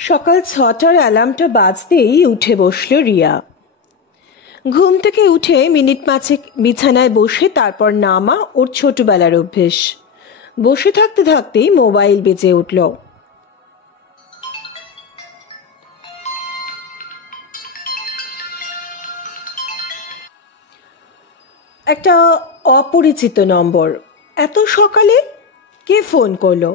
সকাল ৬টার অ্যালার্মটা বাজতেই উঠে বসল রিয়া। ঘুম থেকে উঠে মিনিট পাঁচেক বিছানায় বসে তারপর নামা ওর ছোটবেলার অভ্যেস। বসে থাকতে থাকতেই মোবাইল বেজে উঠল। একটা অপরিচিত নম্বর। এত সকালে কে ফোন করলো?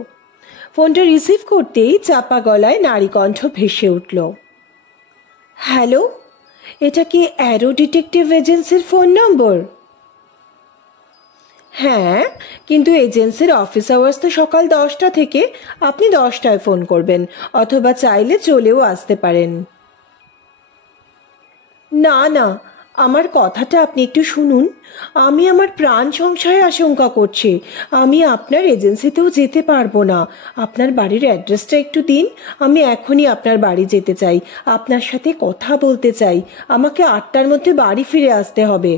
ফোনটা রিসিভ করতেই চাপা গলায় নারী কণ্ঠ ভেসে উঠল। হ্যালো, এটা কি অ্যারো ডিটেকটিভ এজেন্সির ফোন নম্বর? হ্যাঁ, কিন্তু এজেন্সির অফিস আওয়ার্স তো সকাল 10টা থেকে। আপনি 10টায় ফোন করবেন, অথবা চাইলে চলেও আসতে পারেন। না না, আমার কথাটা আপনি একটু শুনুন। আমি আমার প্রাণ সংশয়ে আশঙ্কা করছি। আমি আপনার এজেন্সিতেও যেতে পারবো না। আপনার বাড়ির অ্যাড্রেসটা একটু দিন। আমি এখনই আপনার বাড়ি যেতে চাই, আপনার সাথে কথা বলতে চাই। আমাকে 8টার মধ্যে বাড়ি ফিরে আসতে হবে।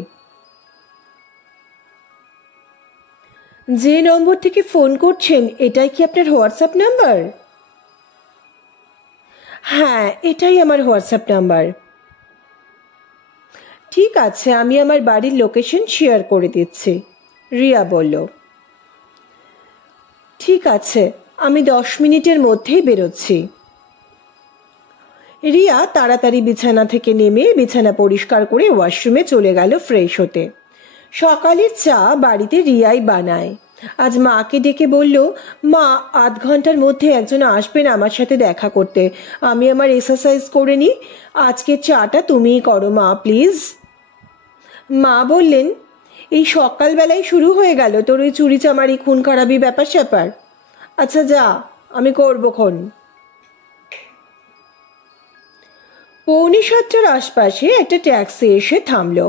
যে নম্বর থেকে ফোন করছেন এটাই কি আপনার হোয়াটসঅ্যাপ নাম্বার? হ্যাঁ, এটাই আমার হোয়াটসঅ্যাপ নাম্বার। ঠিক আছে, আমি আমার বাড়ির লোকেশন শেয়ার করে দিচ্ছি, রিয়া বলল। ঠিক আছে, আমি 10 মিনিটের মধ্যেই বেরোচ্ছি। রিয়া তাড়াতাড়ি বিছানা থেকে নেমে বিছানা পরিষ্কার করে ওয়াশরুমে চলে গেল ফ্রেশ হতে। সকালের চা বাড়িতে রিয়াই বানায়। আজ মাকে ডেকে বলল, মা, আধ ঘন্টার মধ্যে একজন আসবেন আমার সাথে দেখা করতে। আমি আমার এক্সারসাইজ করে নিই। আজকের চাটা তুমিই করো মা, প্লিজ। মা বললেন, এই সকালবেলায় শুরু হয়ে গেল তোর ওই চুরি চামারি খুন খারাপি ব্যাপার স্যাপার। আচ্ছা যা, আমি করবো খন। 6:45-র আশপাশে একটা ট্যাক্সি এসে থামলো।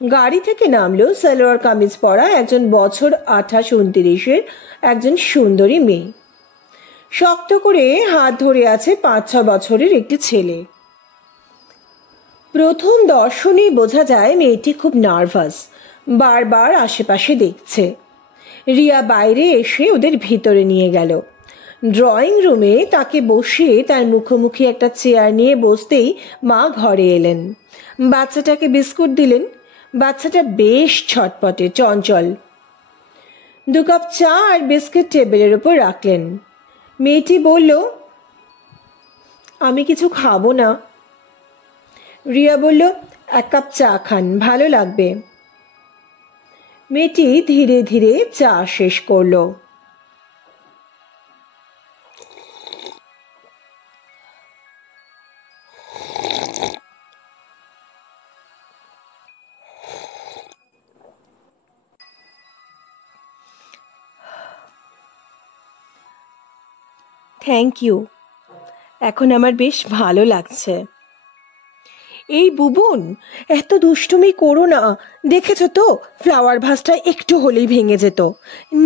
গাড়ি থেকে নামলো সালোয়ার কামিজ পরা একজন বছর 28-29-এর একজন সুন্দরী মেয়ে। শক্ত করে হাত ধরে আছে 5-6 বছরের একটি ছেলে। প্রথম দর্শনেই বোঝা যায় মেয়েটি খুব নার্ভাস, বারবার আশেপাশে দেখছে। রিয়া বাইরে এসে ওদের ভিতরে নিয়ে গেল। ড্রয়িং রুমে তাকে বসিয়ে তার মুখোমুখি একটা চেয়ার নিয়ে বসতেই মা ঘরে এলেন। বাচ্চাটাকে বিস্কুট দিলেন। বাচ্চাটা বেশ ছটপটে, চঞ্চল। 2 কাপ চা আর বিস্কিট টেবিলের উপর রাখলেন। মেয়েটি বলল, আমি কিছু খাবো না। রিয়া বলল, 1 কাপ চা খান, ভালো লাগবে। মেয়েটি ধীরে ধীরে চা শেষ করলো। থ্যাংক ইউ, এখন আমার বেশ ভালো লাগছে। এই বুবুন, এত দুষ্টুমি করো না। দেখেছো তো ফ্লাওয়ার ভাসটা একটু হলেই ভেঙে যেত।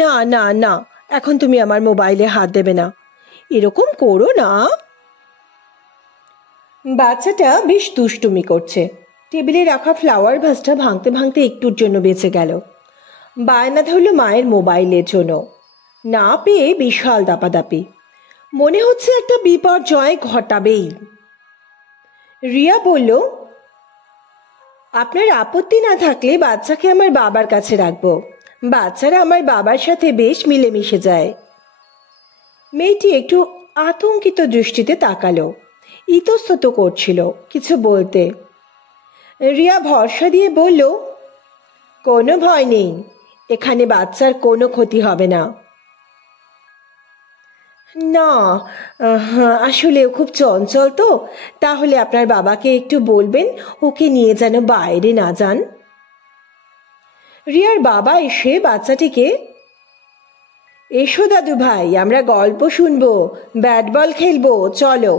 না না না, এখন তুমি আমার মোবাইলে হাত দেবে না, এরকম করো না। বাচ্চাটা বেশ দুষ্টুমি করছে। টেবিলে রাখা ফ্লাওয়ার ভাসটা ভাঙতে ভাঙতে একটুর জন্য বেঁচে গেল। বায়না ধরল মায়ের মোবাইলের জন্য। না পেয়ে বিশাল দাপাদাপি। মনে হচ্ছে একটা বিপর্যয় ঘটাবেই। রিয়া বলল, আপনার আপত্তি না থাকলে বাচ্চাকে আমার বাবার কাছে রাখবো। বাচ্চারা আমার বাবার সাথে বেশ মিলেমিশে যায়। মেয়েটি একটু আতঙ্কিত দৃষ্টিতে তাকালো, ইতস্তত করছিল কিছু বলতে। রিয়া ভরসা দিয়ে বলল, কোনো ভয় নেই, এখানে বাচ্চার কোনো ক্ষতি হবে না। না, আসলে ও খুব চঞ্চল তো, তাহলে আপনার বাবাকে একটু বলবেন ওকে নিয়ে যেন বাইরে না যান। রিয়ার বাবা এসে বাচ্চাটিকে, এসো দাদু ভাই, আমরা গল্প শুনবো, ব্যাট বল খেলবো, চলো,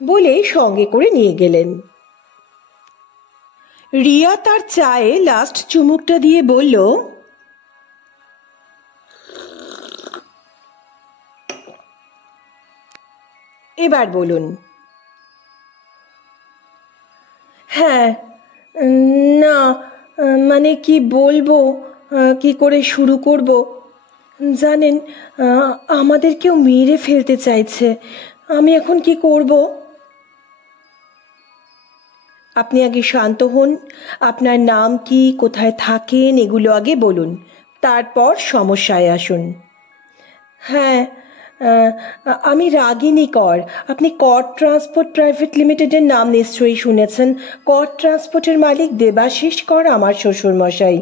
বলে সঙ্গে করে নিয়ে গেলেন। রিয়া তার চায়ে লাস্ট চুমুকটা দিয়ে বলল, এবার বলুন। হ্যাঁ, না, মানে কি বলবো, কি করে শুরু করব। জানেন, আমাদের কেউ মেরে ফেলতে চাইছে। আমি এখন কি করব? আপনি আগে শান্ত হন। আপনার নাম কি, কোথায় থাকেন, এগুলো আগে বলুন, তারপর সমস্যায় আসুন। হ্যাঁ, আহ, আমি রাগিনী কর। আপনি কর ট্রান্সপোর্ট প্রাইভেট লিমিটেডের নাম নিশ্চয়ই শুনেছেন। কর ট্রান্সপোর্টের মালিক দেবাশিস কর আমার শ্বশুর মশাই।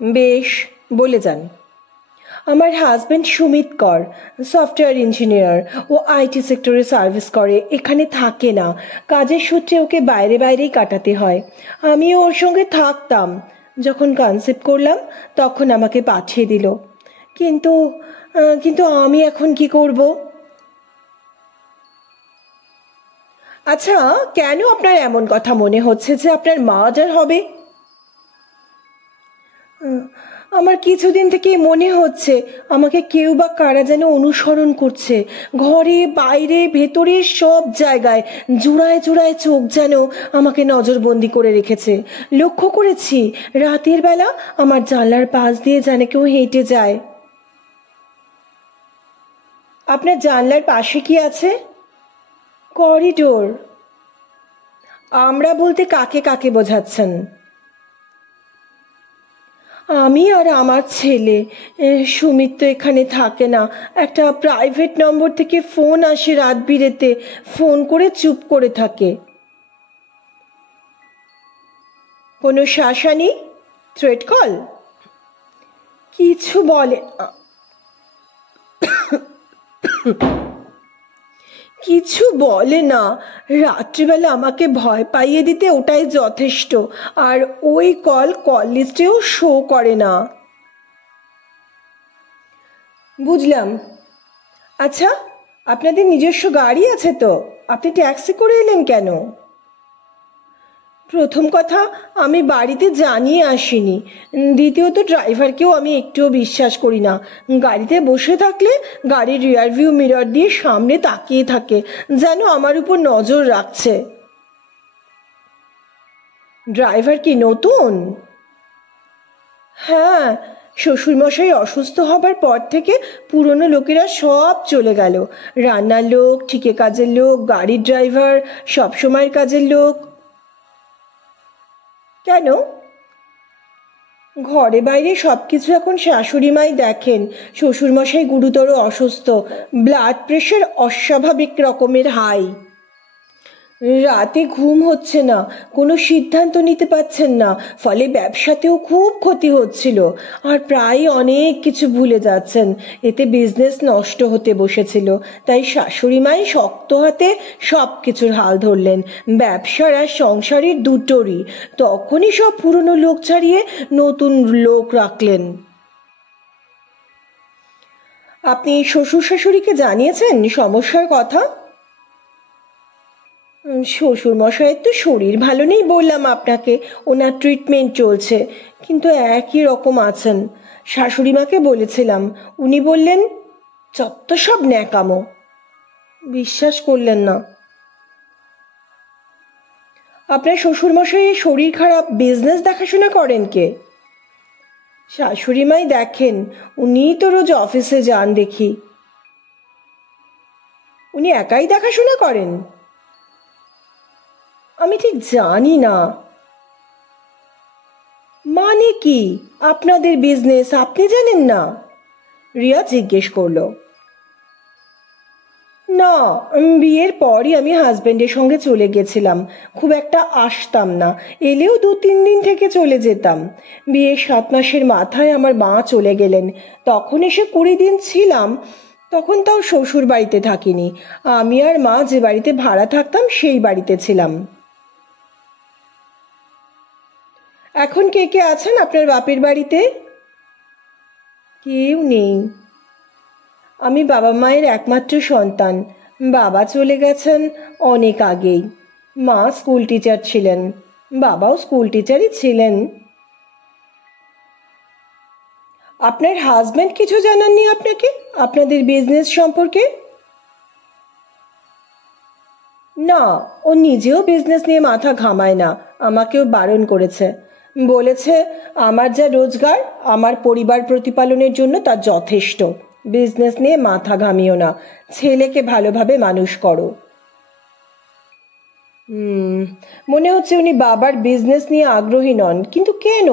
বেশ, বলে যান। আমার হাজব্যান্ড সুমিত কর সফটওয়্যার ইঞ্জিনিয়ার। ও আইটি সেক্টরে সার্ভিস করে, এখানে থাকে না। কাজের সূত্রে ওকে বাইরে বাইরেই কাটাতে হয়। আমিও ওর সঙ্গে থাকতাম। যখন কনসেপ্ট করলাম তখন আমাকে পাঠিয়ে দিল। কিন্তু কিন্তু আমি এখন কি করব? আচ্ছা, কেন আপনার এমন কথা মনে হচ্ছে যে আপনার মার্ডার হবে? আমার কিছুদিন থেকে মনে হচ্ছে আমাকে কেউ বা কারা যেন অনুসরণ করছে। ঘরে বাইরে ভেতরে সব জায়গায় জোড়ায় জোড়ায় চোখ যেন আমাকে নজরবন্দি করে রেখেছে। লক্ষ্য করেছি রাতের বেলা আমার জানলার পাশ দিয়ে যেন কেউ হেঁটে যায়। আপনার জানলার পাশে কি আছে? করিডোর। আমরা বলতে কাকে কাকে বোঝাচ্ছেন? আমি আর আমার ছেলে। সুমিত তো এখানে থাকে না। একটা প্রাইভেট নম্বর থেকে ফোন আসে রাত বিরেতে, ফোন করে চুপ করে থাকে। কোনো শাসানি? Threat call? কিছু বলে কিছু বলে না। রাত্রিবেলা আমাকে ভয় পাইয়ে দিতে ওটাই যথেষ্ট। আর ওই কল লিস্টেও শো করে না। বুঝলাম। আচ্ছা, আপনাদের নিজস্ব গাড়ি আছে তো? আপনি ট্যাক্সি করে এলেন কেন? প্রথম কথা, আমি বাড়িতে জানিয়ে আসিনি। দ্বিতীয়ত, ড্রাইভারকেও আমি একটুও বিশ্বাস করি না। গাড়িতে বসে থাকলে গাড়ির রিয়ার ভিউ মিরর দিয়ে সামনে তাকিয়ে থাকে, যেন আমার উপর নজর রাখছে। ড্রাইভার কি নতুন? হ্যাঁ, শ্বশুরমশাই অসুস্থ হবার পর থেকে পুরনো লোকেরা সব চলে গেল। রান্নার লোক, ঠিকে কাজের লোক, গাড়ির ড্রাইভার, সবসময়ের কাজের লোক। কেন? ঘরে বাইরে সবকিছু এখন শাশুড়ি মাই দেখেন। শ্বশুরমশাই গুরুতর অসুস্থ, ব্লাড প্রেশার অস্বাভাবিক রকমের হাই। রাতে ঘুম হচ্ছে না, কোনো সিদ্ধান্ত নিতে পারছেন না, ফলে ব্যবসাতেও খুব ক্ষতি হচ্ছিল। আর প্রায় অনেক কিছু ভুলে যাচ্ছেন। এতে বিজনেস নষ্ট হতে বসেছিল। তাই শাশুড়ি মাই শক্ত হাতে সব কিছুর হাল ধরলেন, ব্যবসার আর সংসারের দুটোরই। তখনই সব পুরনো লোক ছাড়িয়ে নতুন লোক রাখলেন। আপনি শ্বশুর শাশুড়িকে জানিয়েছেন সমস্যার কথা? শ্বশুর মশাইয়ের তো শরীর ভালো নেই, বললাম আপনাকে। ওনার ট্রিটমেন্ট চলছে, কিন্তু একই রকম আছেন। শাশুড়ি মাকে বলেছিলাম, উনি বললেন যত সব ন্যাকামো। বিশ্বাস করলেন না। আপনার শ্বশুর মশাইয়ের শরীর খারাপ, বিজনেস দেখাশোনা করেন কে? শাশুড়ি মাই দেখেন, উনিই তো রোজ অফিসে যান দেখি। উনি একাই দেখাশোনা করেন? আমি ঠিক জানি না। মানে কি, আপনাদের বিজনেস আপনি জানেন না? রিয়া জিজ্ঞেস করলো। না, বিয়ের পরই আমি হাজবেন্ডের সঙ্গে চলে গেছিলাম। খুব একটা আসতাম না, এলেও 2-3 দিন থেকে চলে যেতাম। বিয়ের 7 মাসের মাথায় আমার মা চলে গেলেন। তখন এসে 20 দিন ছিলাম। তখন তাও শ্বশুর বাড়িতে থাকিনি। আমি আর মা যে বাড়িতে ভাড়া থাকতাম সেই বাড়িতে ছিলাম। এখন কে কে আছেন আপনার বাপের বাড়িতে? কেউ নেই। আমি বাবা মায়ের একমাত্র সন্তান। বাবা চলে গেছেন অনেক আগেই। মা স্কুল টিচার ছিলেন, বাবাও স্কুল টিচারই ছিলেন। আপনার হাজবেন্ড কিছু জানাননি আপনাকে আপনাদের বিজনেস সম্পর্কে? না, ও নিজেও বিজনেস নিয়ে মাথা ঘামায় না। আমাকেও বারণ করেছে। বলেছে আমার যা রোজগার আমার পরিবার প্রতিপালনের জন্য তা যথেষ্ট। বিজনেস নিয়ে মাথা ঘামিও না, ছেলেকে ভালোভাবে মানুষ করো। মনে হচ্ছে উনি বাবার বিজনেস নিয়ে আগ্রহী নন, কিন্তু কেন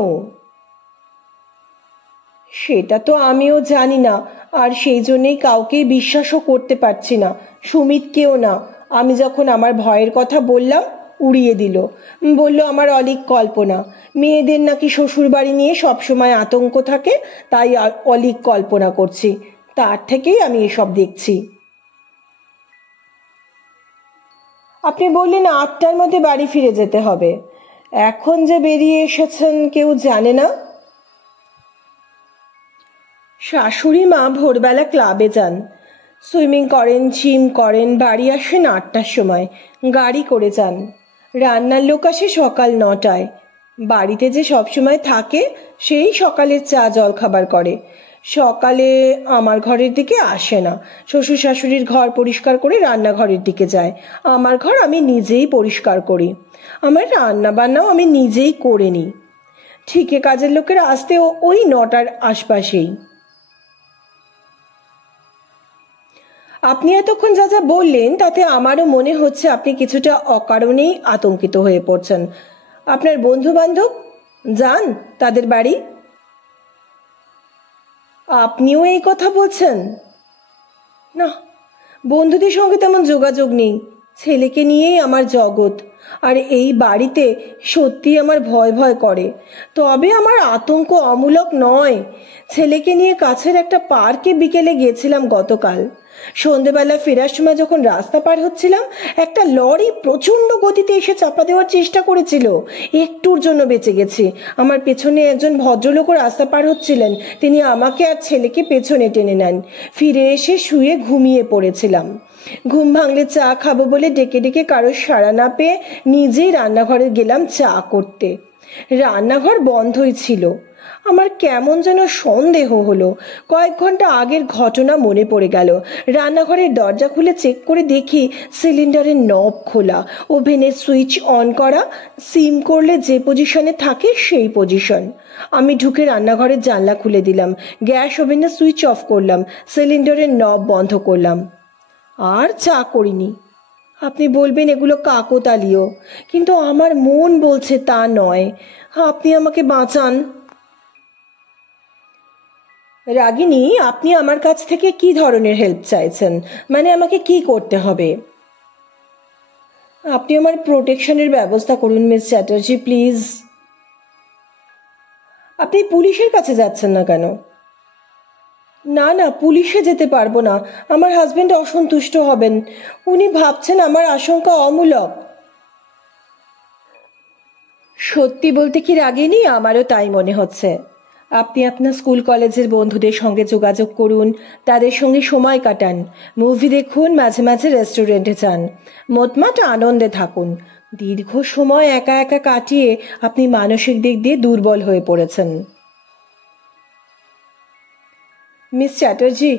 সেটা তো আমিও জানি না, আর সেই জন্যেই কাউকেই বিশ্বাসও করতে পারছি না, সুমিতকেও না। আমি যখন আমার ভয়ের কথা বললাম উড়িয়ে দিল, বলল আমার অলীক কল্পনা, মেয়েদের নাকি শ্বশুর বাড়ি নিয়ে সবসময় আতঙ্ক থাকে, তাই অলীক কল্পনা করছি, তার থেকেই আমি এসব দেখছি। আপনি বললেন 8টার মধ্যে বাড়ি ফিরে যেতে হবে, এখন যে বেরিয়ে এসেছেন কেউ জানে না? শাশুড়ি মা ভোরবেলা ক্লাবে যান, সুইমিং করেন, জিম করেন, বাড়ি আসেন 8টার সময়, গাড়ি করে যান। রান্নার লোক আসে সকাল 9টায়। বাড়িতে যে সবসময় থাকে সেই সকালের চা জল খাবার করে, সকালে আমার ঘরের দিকে আসে না। শ্বশুর শাশুড়ির ঘর পরিষ্কার করে রান্নাঘরের দিকে যায়, আমার ঘর আমি নিজেই পরিষ্কার করি। আমার রান্না বান্নাও আমি নিজেই করে নিই। ঠিকে কাজের লোকেরা আসতেও ওই 9টার আশপাশেই। আপনি এতক্ষণ যা যা বললেন তাতে আমারও মনে হচ্ছে আপনি কিছুটা অকারণেই আতঙ্কিত হয়ে পড়ছেন। আপনার বন্ধু বান্ধব যান তাদের বাড়ি? আপনিও এই কথা বলছেন? না, বন্ধুদের সঙ্গে তেমন যোগাযোগ নেই, ছেলেকে নিয়েই আমার জগৎ। আর এই বাড়িতে সত্যি আমার ভয় ভয় করে, তবে আমার আতঙ্ক অমূলক নয়। ছেলেকে নিয়ে কাছের একটা পার্কে বিকেলে গেছিলাম গতকাল। সন্ধেবেলা ফেরার সময় যখন রাস্তা পার হচ্ছিলাম, একটা লরি প্রচন্ড গতিতে এসে চাপা দেওয়ার চেষ্টা করেছিল, একটুর জন্য বেঁচে গেছি। আমার পেছনে একজন ভদ্রলোকও রাস্তা পার হচ্ছিলেন, তিনি আমাকে আর ছেলেকে পেছনে টেনে নেন। ফিরে এসে শুয়ে ঘুমিয়ে পড়েছিলাম। ঘুম ভাঙলে চা খাবো বলে ডেকে ডেকে কারোর সাড়া না পেয়ে নিজেই রান্নাঘরে গেলাম চা করতে। রান্নাঘর বন্ধই ছিল। আমার কেমন যেন সন্দেহ হলো। কয়েক ঘন্টা আগের ঘটনা মনে পড়ে গেল। রান্নাঘরের দরজা খুলে চেক করে দেখি সিলিন্ডারের নব খোলা, ওভেনের সুইচ অন করা, সিম করলে যে পজিশনে থাকে সেই পজিশন। আমি ঢুকে রান্নাঘরের জানলা খুলে দিলাম, গ্যাস ওভেনের সুইচ অফ করলাম, সিলিন্ডারের নব বন্ধ করলাম। আর চা করিনি। আপনি বলবেন এগুলো কাকতালীয়, কিন্তু আমার মন বলছে তা নয়। আপনি আমাকে বাঁচান। রাগিনী, আপনি আমার কাছ থেকে কি ধরনের হেল্প চাইছেন? মানে আমাকে কি করতে হবে? আপনি আমার প্রোটেকশনের ব্যবস্থা করুন মিস চ্যাটার্জি, প্লিজ। আপনি পুলিশের কাছে যাচ্ছেন না কেন? না না, পুলিশে যেতে পারবো না, আমার হাজবেন্ড অসন্তুষ্ট হবেন, উনি ভাবছেন আমার আশঙ্কা অমূলক। সত্যি বলতে কি রাগিনী, আমারও তাই মনে হচ্ছে। আপনি আপনার স্কুল কলেজের বন্ধুদের সঙ্গে যোগাযোগ করুন, তাদের সঙ্গে সময় কাটান, মুভি দেখুন, মাঝে মাঝে রেস্টুরেন্টে যান, মোটমাট আনন্দে থাকুন। দীর্ঘ সময় একা একা কাটিয়ে আপনি মানসিক দিক দিয়ে দুর্বল হয়ে পড়েছেন। মিস চ্যাটার্জি,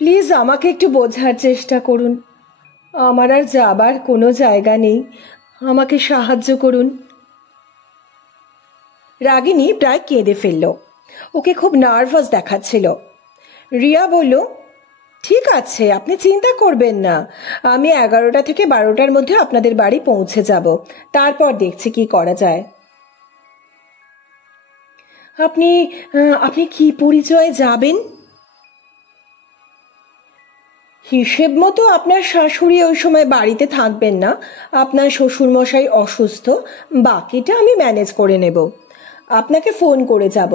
প্লিজ আমাকে একটু বোঝার চেষ্টা করুন। আমার আর যাবার কোনো জায়গা নেই, আমাকে সাহায্য করুন। রাগিনী প্রায় কেঁদে ফেলল, ওকে খুব নার্ভাস দেখাচ্ছিল। রিয়া বলল, ঠিক আছে, আপনি চিন্তা করবেন না, আমি 11টা থেকে 12টার মধ্যে আপনাদের বাড়ি পৌঁছে যাব, তারপর দেখছি কি করা যায়। আপনি আপনি কি পরিচয়ে যাবেন? হিসেব মতো আপনার শাশুড়ি ওই সময় বাড়িতে থাকবেন না, আপনার শ্বশুরমশাই অসুস্থ, বাকিটা আমি ম্যানেজ করে নেব। আপনাকে ফোন করে যাব,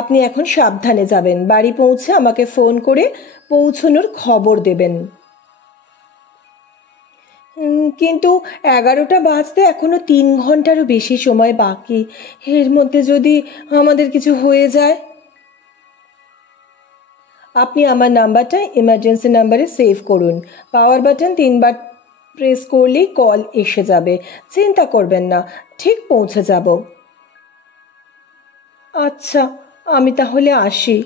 আপনি এখন সাবধানে যাবেন, বাড়ি পৌঁছে আমাকে ফোন করে পৌঁছানোর খবর দেবেন। কিন্তু 11টা বাজতে এখনো 3 ঘন্টারও বেশি সময় বাকি, এর মধ্যে যদি আমাদের কিছু হয়ে যায়। আপনি আমার নাম্বারটা ইমার্জেন্সি নাম্বারে সেভ করুন, পাওয়ার বাটন 3বার প্রেস করলেই কল এসে যাবে, চিন্তা করবেন না, ঠিক পৌঁছে যাব। আচ্ছা, আমি তাহলে আসি।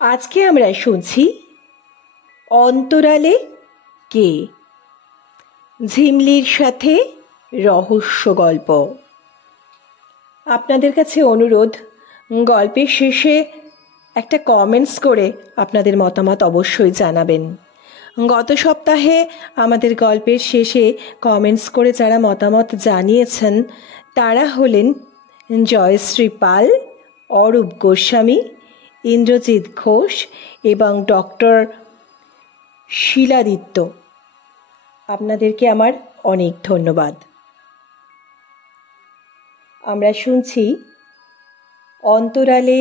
আজকে আমরা শুনছি অন্তরালে কে, ঝিমলির সাথে রহস্য গল্প। আপনাদের কাছে অনুরোধ, গল্পের শেষে একটা কমেন্টস করে আপনাদের মতামত অবশ্যই জানাবেন। গত সপ্তাহে আমাদের গল্পের শেষে কমেন্টস করে যারা মতামত জানিয়েছেন তারা হলেন জয়শ্রী পাল, অরূপ গোস্বামী, ইন্দ্রজিৎ ঘোষ এবং ডক্টর শিলাদিত্য। আপনাদেরকে আমার অনেক ধন্যবাদ। আমরা শুনছি অন্তরালে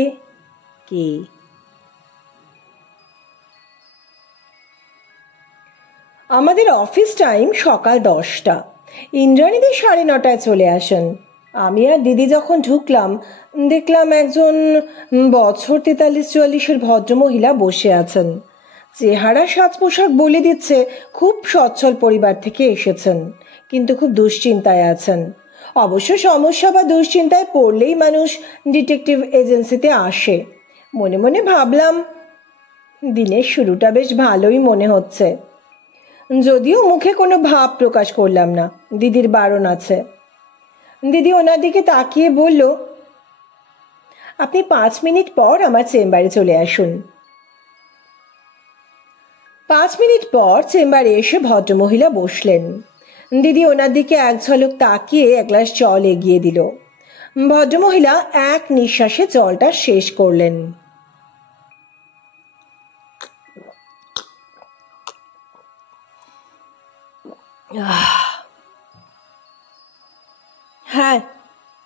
কে। আমাদের অফিস টাইম সকাল 10টা। ইন্দ্রাণীদি 9:30 চলে আসেন। আমি আর দিদি যখন ঢুকলাম দেখলাম একজন বছর 43-44-এর ভদ্রমহিলা বসে আছেন। চেহারা সাজ পোশাক বলে দিচ্ছে খুব সচ্ছল পরিবার থেকে এসেছেন, কিন্তু খুব দুশ্চিন্তায় আছেন। অবশ্য সমস্যা বা দুশ্চিন্তায় পড়লেই মানুষ ডিটেকটিভ এজেন্সিতে আসে। মনে মনে ভাবলাম দিনের শুরুটা বেশ ভালোই মনে হচ্ছে, যদিও মুখে কোনো ভাব প্রকাশ করলাম না, দিদির বারণ আছে। দিদি ওনার দিকে তাকিয়ে বলল, আপনি 5 মিনিট পর আমার চেম্বারে চলে আসুন। 5 মিনিট পর চেম্বারে এসে ভদ্রমহিলা বসলেন। দিদি ওনার দিকে এক ঝলক তাকিয়ে এক গ্লাস জল এগিয়ে দিল। ভদ্রমহিলা এক নিঃশ্বাসে জলটা শেষ করলেন। হ্যাঁ,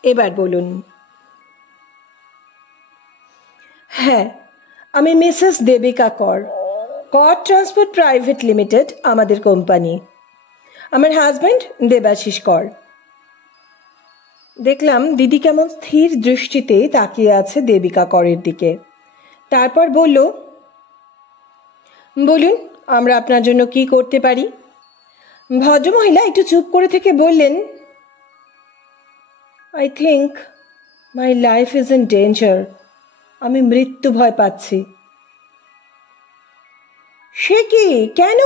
এবার বলুন। হ্যাঁ, আমি মিসেস দেবিকা কর, কর ট্রান্সপোর্ট প্রাইভেট লিমিটেড আমাদের কোম্পানি। আমার হাজব্যান্ড দেবাশিস কর। দেখলাম দিদি কেমন স্থির দৃষ্টিতে তাকিয়ে আছে দেবিকা করের দিকে। তারপর বলল, বলুন আমরা আপনার জন্য কি করতে পারি। ভদ্রমহিলা একটু চুপ করে থেকে বললেন, I think my life is in danger. আমি মৃত্যু ভয় পাচ্ছি। সে কি, কেন?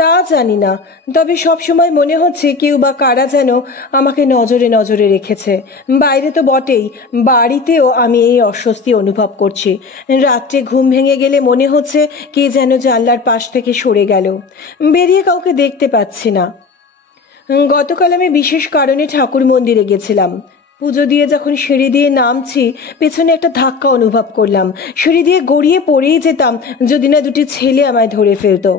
তা জানি না, তবে সবসময় মনে হচ্ছে কেউ বা কারা যেন আমাকে নজরে নজরে রেখেছে। বাইরে তো বটেই, বাড়িতেও আমি এই অস্বস্তি অনুভব করছি। রাত্রে ঘুম ভেঙে গেলে মনে হচ্ছে কে যেন জানলার পাশ থেকে সরে গেল। বেরিয়ে কাউকে দেখতে পাচ্ছি না। গতকাল আমি বিশেষ কারণে ঠাকুর মন্দিরে গেছিলাম। পুজো দিয়ে যখন সিঁড়ি দিয়ে নামছি পেছনে একটা ধাক্কা অনুভব করলাম। সিঁড়ি দিয়ে গড়িয়ে পড়েই যেতাম যদি না দুটি ছেলে আমায় ধরে ফেলতো।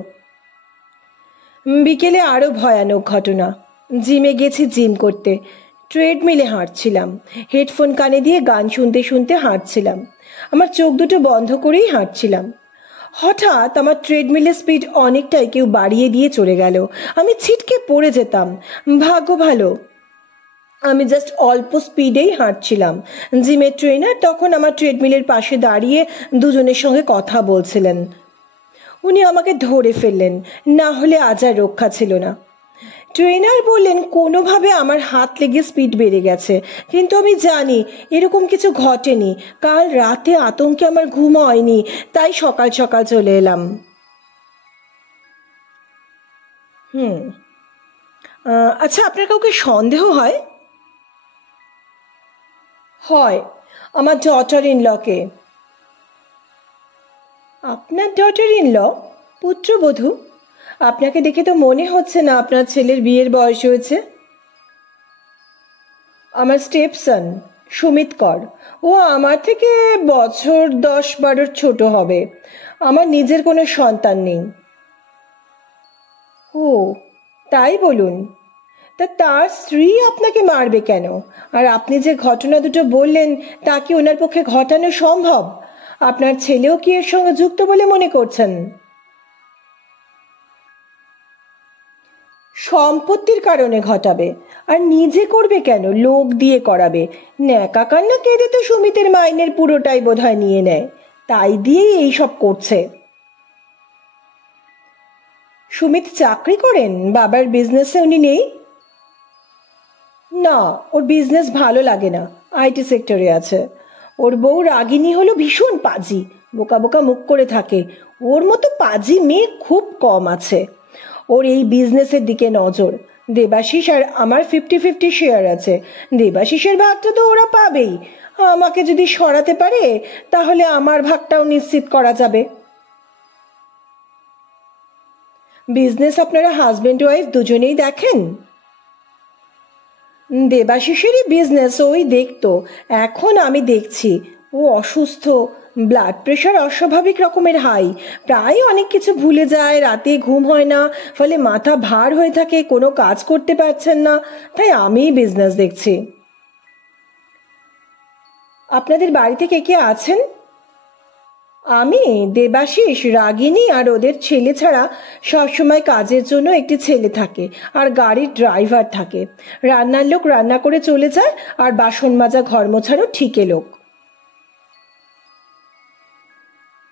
বিকেলে আরো ভয়ানক ঘটনা। জিমে গেছি জিম করতে। ট্রেডমিলে হাঁটছিলাম, হেডফোন কানে দিয়ে গান শুনতে শুনতে হাঁটছিলাম। আমার চোখ দুটো বন্ধ করেই হাঁটছিলাম। হঠাৎ আমার ট্রেডমিলের স্পিড অনেকটাই কেউ বাড়িয়ে দিয়ে চলে গেল। আমি ছিটকে পড়ে যেতাম। ভাগ্য ভালো আমি জাস্ট অল্প স্পিডেই হাঁটছিলাম। জিমের ট্রেনার তখন আমার ট্রেডমিলের পাশে দাঁড়িয়ে দুজনের সঙ্গে কথা বলছিলেন। উনি আমাকে ধরে ফেললেন, না হলে আজ আর রক্ষা ছিল না। ট্রেনার বললেন কোনোভাবে আমার হাত লেগে স্পিড বেড়ে গেছে, কিন্তু আমি জানি এরকম কিছু ঘটেনি। কাল রাতে আতঙ্কে আমার ঘুম হয়নি, তাই সকাল সকাল চলে এলাম। আচ্ছা, আপনার কাউকে সন্দেহ হয়? হয়, আমার ডটার ইন লকে। আপনার ডটার ইন ল? পুত্রবধূ? আপনাকে দেখে তো মনে হচ্ছে না আপনার ছেলের বিয়ের বয়স হয়েছে। আমার স্টেপসন সুমিত কর, ও আমার থেকে বছর 10-12 ছোট হবে। আমার নিজের কোনো সন্তান নেই। ও তাই বলুন। তা তার স্ত্রী আপনাকে মারবে কেন? আর আপনি যে ঘটনা দুটো বললেন তা কি ওনার পক্ষে ঘটানো সম্ভব? আপনার ছেলেও কি এর সঙ্গে যুক্ত বলে মনে করছেন? সম্পত্তির কারণে ঘটাবে, আর নিজে করবে কেন? লোক দিয়ে করাবে। ন্যাকা কান্না কেঁদে তো সুমিতের মাইনের পুরোটাই বোধহয় নিয়ে নেয়, তাই দিয়েই এইসব করছে। সুমিত চাকরি করেন, বাবার বিজনেসে উনি নেই। না, ওর বিজনেস ভালো লাগে না, আইটি সেক্টরে আছে। ওর বউ রাগিনী হলো ভীষণ পাজি, বোকা বোকা মুখ করে থাকে। ওর মতো পাজি মেয়ে খুব কম আছে। ওর এই বিজনেসের দিকে নজর। দেবাশিস আর আমার 50-50 শেয়ার আছে। দেবাশিসের ভাগটা তো ওরা পাবেই। আমাকে যদি সরাতে পারে তাহলে আমার ভাগটাও নিশ্চিত করা যাবে। বিজনেস আপনারা হাজবেন্ড ওয়াইফ দুজনেই দেখেন? দেবাশিসেরই বিজনেস ওই দেখতো, এখন আমি দেখছি। ও অসুস্থ, ব্লাড প্রেশার অস্বাভাবিক রকমের হাই, প্রায় অনেক কিছু ভুলে যায়, রাতে ঘুম হয় না, ফলে মাথা ভার হয়ে থাকে, কোনো কাজ করতে পারছেন না, তাই আমিই বিজনেস দেখছি। আপনাদের বাড়িতে কে কে আছেন? আমি, দেবাশিস, রাগিনী আর ওদের ছেলে ছাড়া সবসময় কাজের জন্য একটি ছেলে থাকে, আর গাড়ির ড্রাইভার থাকে। রান্নার লোক রান্না করে চলে যায়, আর বাসন মাজা ঘর মোছারও ঠিকে লোক।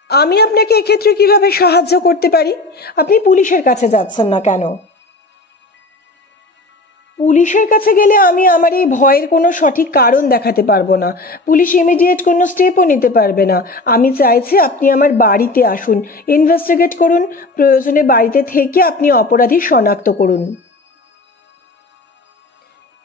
আমি আপনাকে এক্ষেত্রে কিভাবে সাহায্য করতে পারি? আপনি পুলিশের কাছে যাচ্ছেন না কেন? পুলিশের কাছে গেলে আমি আমার এই ভয়ের কোনো সঠিক কারণ দেখাতে পারবো না। পুলিশ ইমিডিয়েট কোনো স্টেপও নিতে পারবে না। আমি চাইছি আপনি আমার বাড়িতে আসুন, ইনভেস্টিগেট করুন, প্রয়োজনে বাড়িতে থেকে আপনি অপরাধী শনাক্ত করুন।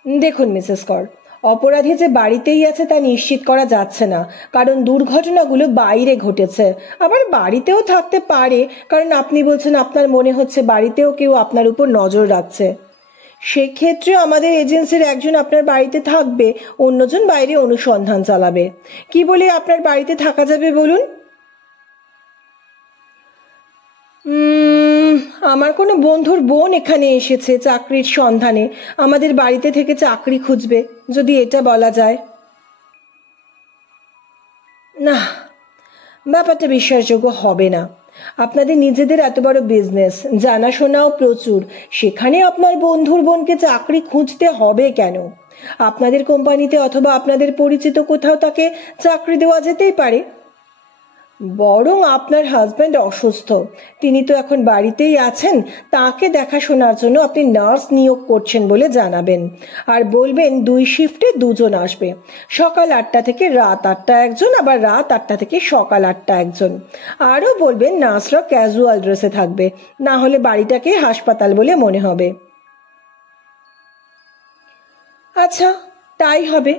দেখুন মিসেস কর, অপরাধী যে বাড়িতেই আছে তা নিশ্চিত করা যাচ্ছে না, কারণ দুর্ঘটনাগুলো বাইরে ঘটেছে, আবার বাড়িতেও থাকতে পারে, কারণ আপনি বলছেন আপনার মনে হচ্ছে বাড়িতেও কেউ আপনার উপর নজর রাখছে। সেক্ষেত্রে আমাদের এজেন্সির একজন আপনার বাড়িতে থাকবে, অন্যজন বাইরে অনুসন্ধান চালাবে। কি বলে আপনার বাড়িতে থাকা যাবে বলুন? আমার কোনো বন্ধুর বোন এখানে এসেছে চাকরির সন্ধানে, আমাদের বাড়িতে থেকে চাকরি খুঁজবে, যদি এটা বলা যায়। না, ব্যাপারটা বিশ্বাসযোগ্য হবে না। আপনাদের নিজেদের এত বড় বিজনেস, জানাশোনাও প্রচুর, সেখানে আপনার বন্ধুর বোনকে চাকরি খুঁজতে হবে কেন? আপনাদের কোম্পানিতে অথবা আপনাদের পরিচিত কোথাও তাকে চাকরি দেওয়া যেতেই পারে। বরং আপনার হাজব্যান্ড অসুস্থ, তিনি তো এখন বাড়িতেই আছেন, তাকে দেখাশোনার জন্য আপনি নার্স নিয়োগ করছেন বলে জানাবেন, আর বলবেন 2 শিফটে 2 জন আসবে, সকাল 8টা থেকে রাত 8টা একজন, আবার রাত 8টা থেকে সকাল 8টা একজন। আরও বলবেন নার্সরা ক্যাজুয়াল ড্রেসে থাকবে, না হলে বাড়িটাকে হাসপাতাল বলে মনে হবে। আচ্ছা, তাই হবে।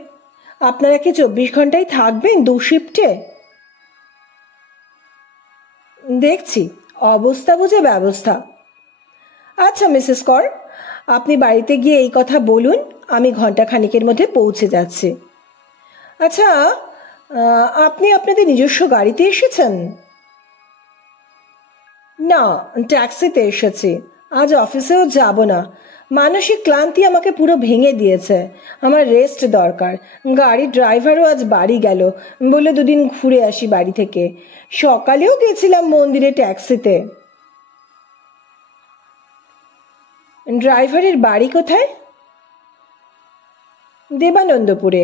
আপনারা কি 24 ঘন্টায় থাকবেন 2 শিফটে? দেখছি, অবস্থা বুঝে ব্যবস্থা। আচ্ছা মিসেস কর, আপনি বাড়িতে গিয়ে এই কথা বলুন, আমি ঘন্টা খানিকের মধ্যে পৌঁছে যাচ্ছি। আচ্ছা, আপনি আপনাদের নিজস্ব গাড়িতে এসেছেন? না, ট্যাক্সিতে এসেছি। আজ অফিসেও যাব না, মানসিক ক্লান্তি আমাকে পুরো ভেঙে দিয়েছে, আমার রেস্ট দরকার। গাড়ির ড্রাইভারও আজ বাড়ি গেল, বলে 2 দিন ঘুরে আসি বাড়ি থেকে। সকালেও গেছিলাম মন্দিরে ট্যাক্সিতে। ড্রাইভারের বাড়ি কোথায়? দেবানন্দপুরে।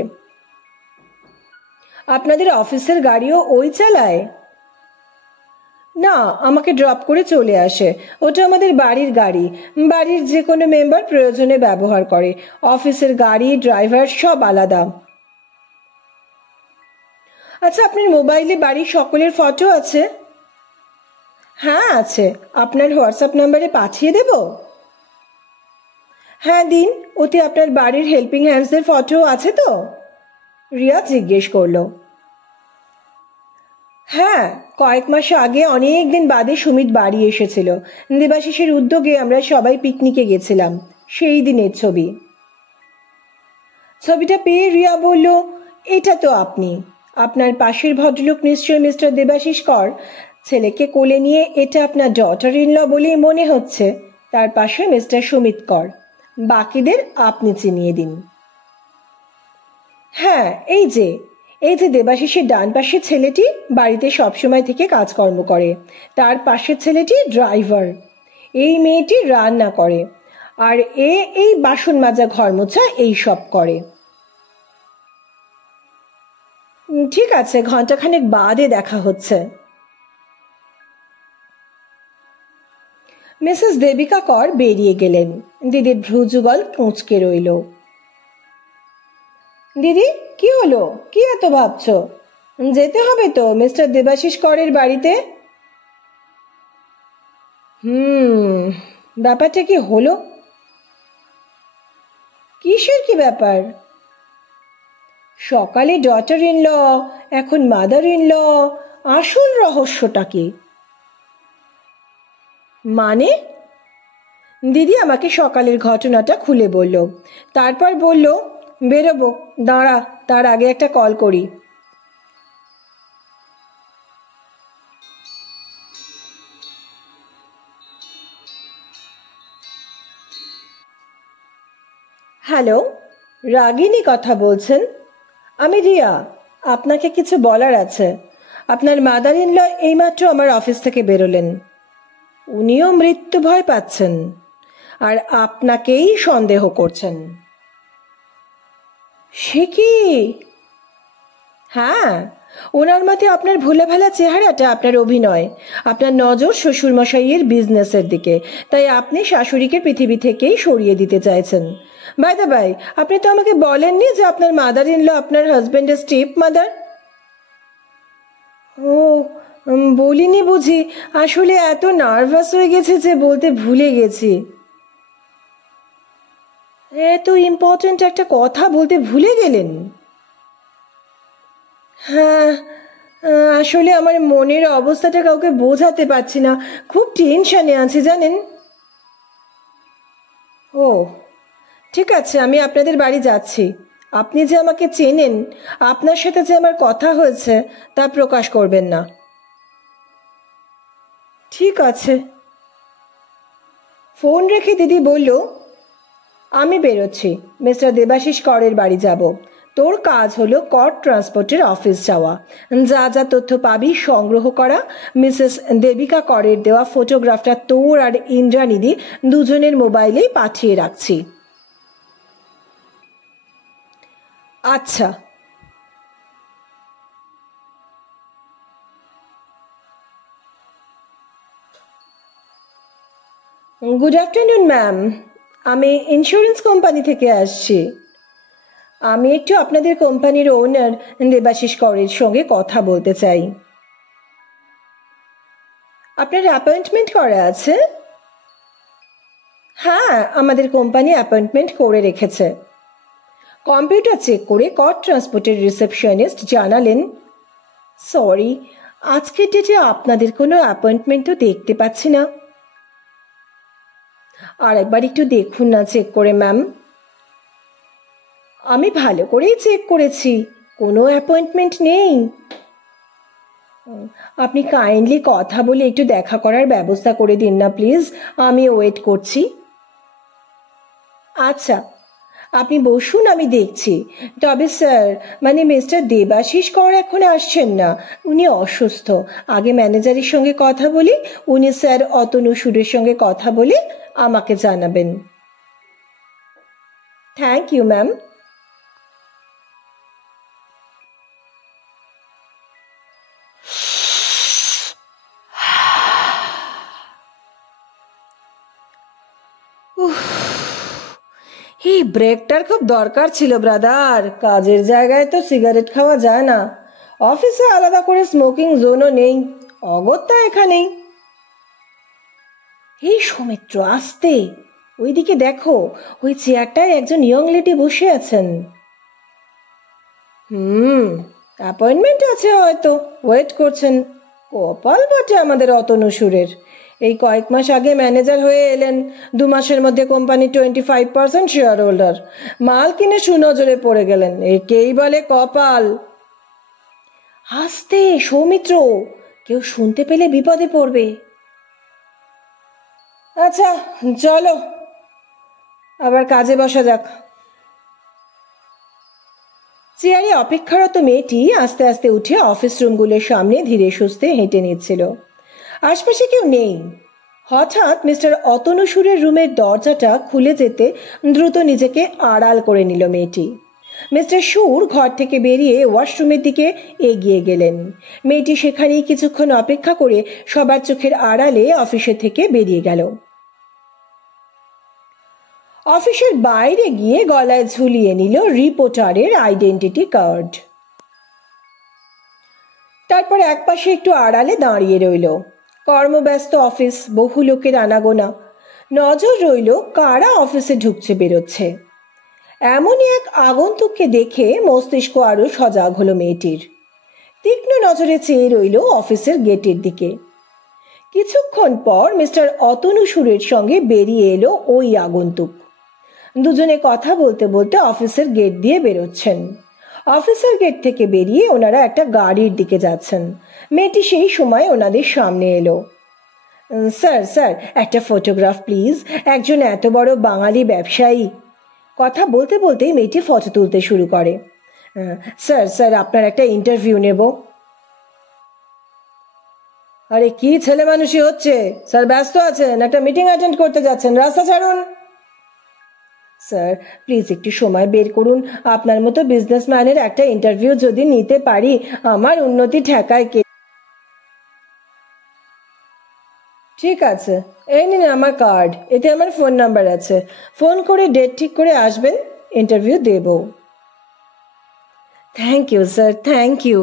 আপনাদের অফিসের গাড়িও ওই চালায়? না, আমাকে ড্রপ করে চলে আসে, ওটা আমাদের বাড়ির গাড়ি। বাড়ির যে কোনো মেম্বার প্রয়োজনে ব্যবহার করে, অফিসের গাড়ি ড্রাইভার সব আলাদা। আচ্ছা, আপনার মোবাইলে বাড়ির সকলের ফটো আছে? হ্যাঁ আছে, আপনার হোয়াটসঅ্যাপ নাম্বারে পাঠিয়ে দেব? হ্যাঁ দিন, ওতে আপনার বাড়ির হেল্পিং হ্যান্ডসদের ফটো আছে তো? রিয়া জিজ্ঞেস করলো। হ্যাঁ, কয়েক মাস আগে অনেক দিন বাদে সুমিত বাড়ি এসেছিল, দেবাশিসের উদ্যোগে আমরা সবাই পিকনিকে গেছিলাম, সেই দিনের ছবি। ছবিটা পেয়ে রিয়া বলল, এটা তো আপনি। আপনার পাশের ভদ্রলোক নিশ্চয় মিস্টার দেবাশিস কর, ছেলেকে কোলে নিয়ে এটা আপনার ডটার ইন ল বলেই মনে হচ্ছে। তার পাশে মিস্টার সুমিত কর, বাকিদের আপনি চিনিয়ে দিন। হ্যাঁ, এই যে দেবাশিসের ডান পাশের ছেলেটি বাড়িতে সবসময় থেকে কাজকর্ম করে, তার পাশের ছেলেটি ড্রাইভার, এই মেয়েটি রান্না করে, আর এই বাসন মাজা ঘর মোছা এই সব করে। ঠিক আছে, ঘন্টাখানেক বাদে দেখা হচ্ছে। মিসেস দেবিকা কর বেরিয়ে গেলেন। দিদির ভ্রুযুগল কুঁচকে রইল। দিদি, কি হলো? কি এত ভাবছো? যেতে হবে তো মিস্টার দেবাশিস করের বাড়িতে। ব্যাপারটা কি হলো? কিসের কি ব্যাপার? সকালে ডটার ইন ল, এখন মাদার ইন ল, আসল রহস্যটা কি? মানে? দিদি আমাকে সকালের ঘটনাটা খুলে বলল, তারপর বলল বেরোবো, দাঁড়া তার আগে একটা কল করি। হ্যালো, রাগিনী কথা বলছেন? আমি রিয়া, আপনাকে কিছু বলার আছে। আপনার মাদার ইন ল এইমাত্র আমার অফিস থেকে বেরোলেন। উনিও মৃত্যু ভয় পাচ্ছেন আর আপনাকেই সন্দেহ করছেন। সে কি? হ্যাঁ, ওনার মতে আপনার ভোলাভালা চেহারাটা আপনার অভিনয়, আপনার নজর শ্বশুরমশাইয়ের বিজনেসের দিকে, তাই আপনি শাশুড়িকে পৃথিবী থেকেই সরিয়ে দিতে চাইছেন। বাই দ্য বাই, আপনি তো আমাকে বলেননি যে আপনার মাদার ইন ল আপনার হাজবেন্ডের স্টেপ মাদার। ও, বলিনি বুঝি। আসলে এত নার্ভাস হয়ে গেছে যে বলতে ভুলে গেছি। এত ইম্পর্ট্যান্ট একটা কথা বলতে ভুলে গেলেন? হ্যাঁ, আসলে আমার মনের অবস্থাটা কাউকে বোঝাতে পারছি না, খুব টেনশনে আছি জানেন। ও, ঠিক আছে, আমি আপনাদের বাড়ি যাচ্ছি। আপনি যে আমাকে চেনেন, আপনার সাথে যে আমার কথা হয়েছে তা প্রকাশ করবেন না। ঠিক আছে। ফোন রেখে দিদি বলল, আমি বেরোচ্ছি, মিস্টার দেবাশিস করের বাড়ি যাব। তোর কাজ হলো কর ট্রান্সপোর্টের অফিস যাওয়া, যা যা তথ্য পাবি সংগ্রহ করা। মিসেস দেবিকা করের দেওয়া ফটোগ্রাফটা তোর আর ইন্দ্রানিধি দুজনের মোবাইলেই পাঠিয়ে রাখছি। আচ্ছা। গুড আফটারনুন ম্যাম, আমি ইন্স্যুরেন্স কোম্পানি থেকে আসছি। আমি একটু আপনাদের কোম্পানির ওনার দেবাশিস করের সঙ্গে কথা বলতে চাই। আপনার অ্যাপয়েন্টমেন্ট করা আছে? হ্যাঁ, আমাদের কোম্পানি অ্যাপয়েন্টমেন্ট করে রেখেছে। কম্পিউটার চেক করে কর ট্রান্সপোর্টের রিসেপশনিস্ট জানালেন, সরি, আজকের ডেটে আপনাদের কোনো অ্যাপয়েন্টমেন্টও দেখতে পাচ্ছি না। আর একবার একটু দেখুন না চেক করে ম্যাম। আমি ভালো করেই চেক করেছি, কোনো অ্যাপয়েন্টমেন্ট নেই। আপনি কাইন্ডলি কথা বলে একটু দেখা করার ব্যবস্থা করে দিন না প্লিজ, আমি ওয়েট করছি। আচ্ছা, আপনি বসুন, আমি দেখছি। তবে স্যার, মানে মিস্টার দেবাশিস কর এখন আসছেন না, উনি অসুস্থ। আগে ম্যানেজারের সঙ্গে কথা বলি, উনি স্যার অতনু সুরের সঙ্গে কথা বলে আমাকে জানাবেন। Thank you ma'am. এই ব্রেকটার খুব দরকার ছিল ব্রাদার। কাজের জায়গায় তো সিগারেট খাওয়া যায় না, অফিসে আলাদা করে স্মোকিং জোনও নেই, অগত্যা এখানেই। এই সৌমিত্র, আসতে, ওইদিকে দেখো, ওই চেয়ারটায় একজন ইয়ং লেডি বসে আছেন। অ্যাপয়েন্টমেন্ট আছে হয়তো, ওয়েট করছেন। কপাল বটে আমাদের অতনু সুরের, এই কয়েক মাস আগে ম্যানেজার হয়ে এলেন, 2 মাসের মধ্যে কোম্পানি 25% শেয়ার হোল্ডার, মাল কিনে সুনজরে পড়ে গেলেন, একেই বলে কপাল। আস্তে সৌমিত্র, কেউ শুনতে পেলে বিপদে পড়বে। আচ্ছা চলো, আবার কাজে বসা যাক। চেয়ারে অপেক্ষারত মেয়েটি আস্তে আস্তে উঠে অফিস রুমগুলোর সামনে ধীরে সুস্থে হেঁটে নিচ্ছিল। আশপাশে কেউ নেই। হঠাৎ মিস্টার অতনু সুরের রুমের দরজাটা খুলে যেতে দ্রুত নিজেকে আড়াল করে নিল মেয়েটি। মিস্টার সুর ঘর থেকে বেরিয়ে ওয়াশরুমের দিকে এগিয়ে গেলেন। মেয়েটি সেখানেই কিছুক্ষণ অপেক্ষা করে সবার চোখের আড়ালে অফিসের থেকে বেরিয়ে গেল। অফিসের বাইরে গিয়ে গলায় ঝুলিয়ে নিল রিপোর্টারের আইডেন্টিটি কার্ড। তারপর একপাশে একটু আড়ালে দাঁড়িয়ে রইল। কর্মব্যস্ত অফিস, বহু লোকের আনাগোনা, নজর রইল কারা অফিসে ঢুকছে বেরোচ্ছে। এমনই এক আগন্তুককে দেখে মস্তিষ্ক আরো সজাগ হলো মেয়েটির। তীক্ষ্ণ নজরে চেয়ে রইল অফিসের গেটের দিকে। কিছুক্ষণ পর মিস্টার অতনু সুরের সঙ্গে বেরিয়ে এলো ওই আগন্তুক। দুজনে কথা বলতে বলতে অফিসের গেট দিয়ে বেরোচ্ছেন। অফিসের গেট থেকে বেরিয়ে ওনারা একটা গাড়ির দিকে যাচ্ছেন। মেয়েটি সেই সময় ওনাদের সামনে এলো। স্যার স্যার, একটা ফটোগ্রাফ প্লিজ, একজন এত বড় বাঙালি ব্যবসায়ী। কথা বলতে বলতেই মেয়েটি ফটো তুলতে শুরু করে। স্যার স্যার, আপনার একটা ইন্টারভিউ নেব। আরে কি ছেলে মানুষই হচ্ছে, স্যার ব্যস্ত আছেন, একটা মিটিং অ্যাটেন্ড করতে যাচ্ছেন, রাস্তা ছাড়ুন। স্যার প্লিজ একটু সময় বের করুন, আপনার মতো বিজনেসম্যানের একটা ইন্টারভিউ যদি নিতে পারি আমার উন্নতি ঠেকায় কে। ঠিক আছে, এই নিন আমার কার্ড, এতে আমার ফোন নাম্বার আছে, ফোন করে ডেট ঠিক করে আসবেন, ইন্টারভিউ দেব। Thank you sir, thank you.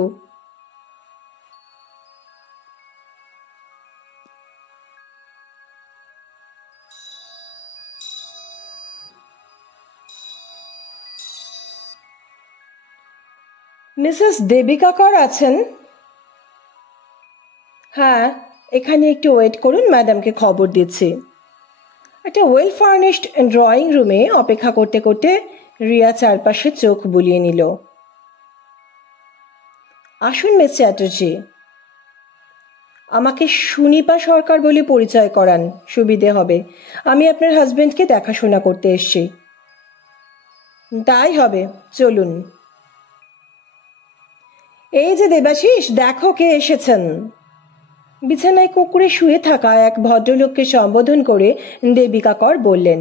Mrs Debika Kar আছেন? হ্যাঁ, এখানে একটু ওয়েট করুন, ম্যাডামকে খবর দিচ্ছি। একটা ওয়েল ফার্নিশড ড্রয়িং রুমে অপেক্ষা করতে করতে রিয়া চারপাশে চোখ বুলিয়ে নিল। আসুন মিস চ্যাটার্জি, আমাকে সুনিপা সরকার বলে পরিচয় করান, সুবিধে হবে। আমি আপনার হাজবেন্ডকে দেখাশোনা করতে এসেছি। তাই হবে, চলুন। এই যে দেবাশিস, দেখো কে এসেছেন। বিছানায় কুঁকড়ে শুয়ে থাকা এক ভদ্রলোককে সম্বোধন করে দেবিকা কর বললেন।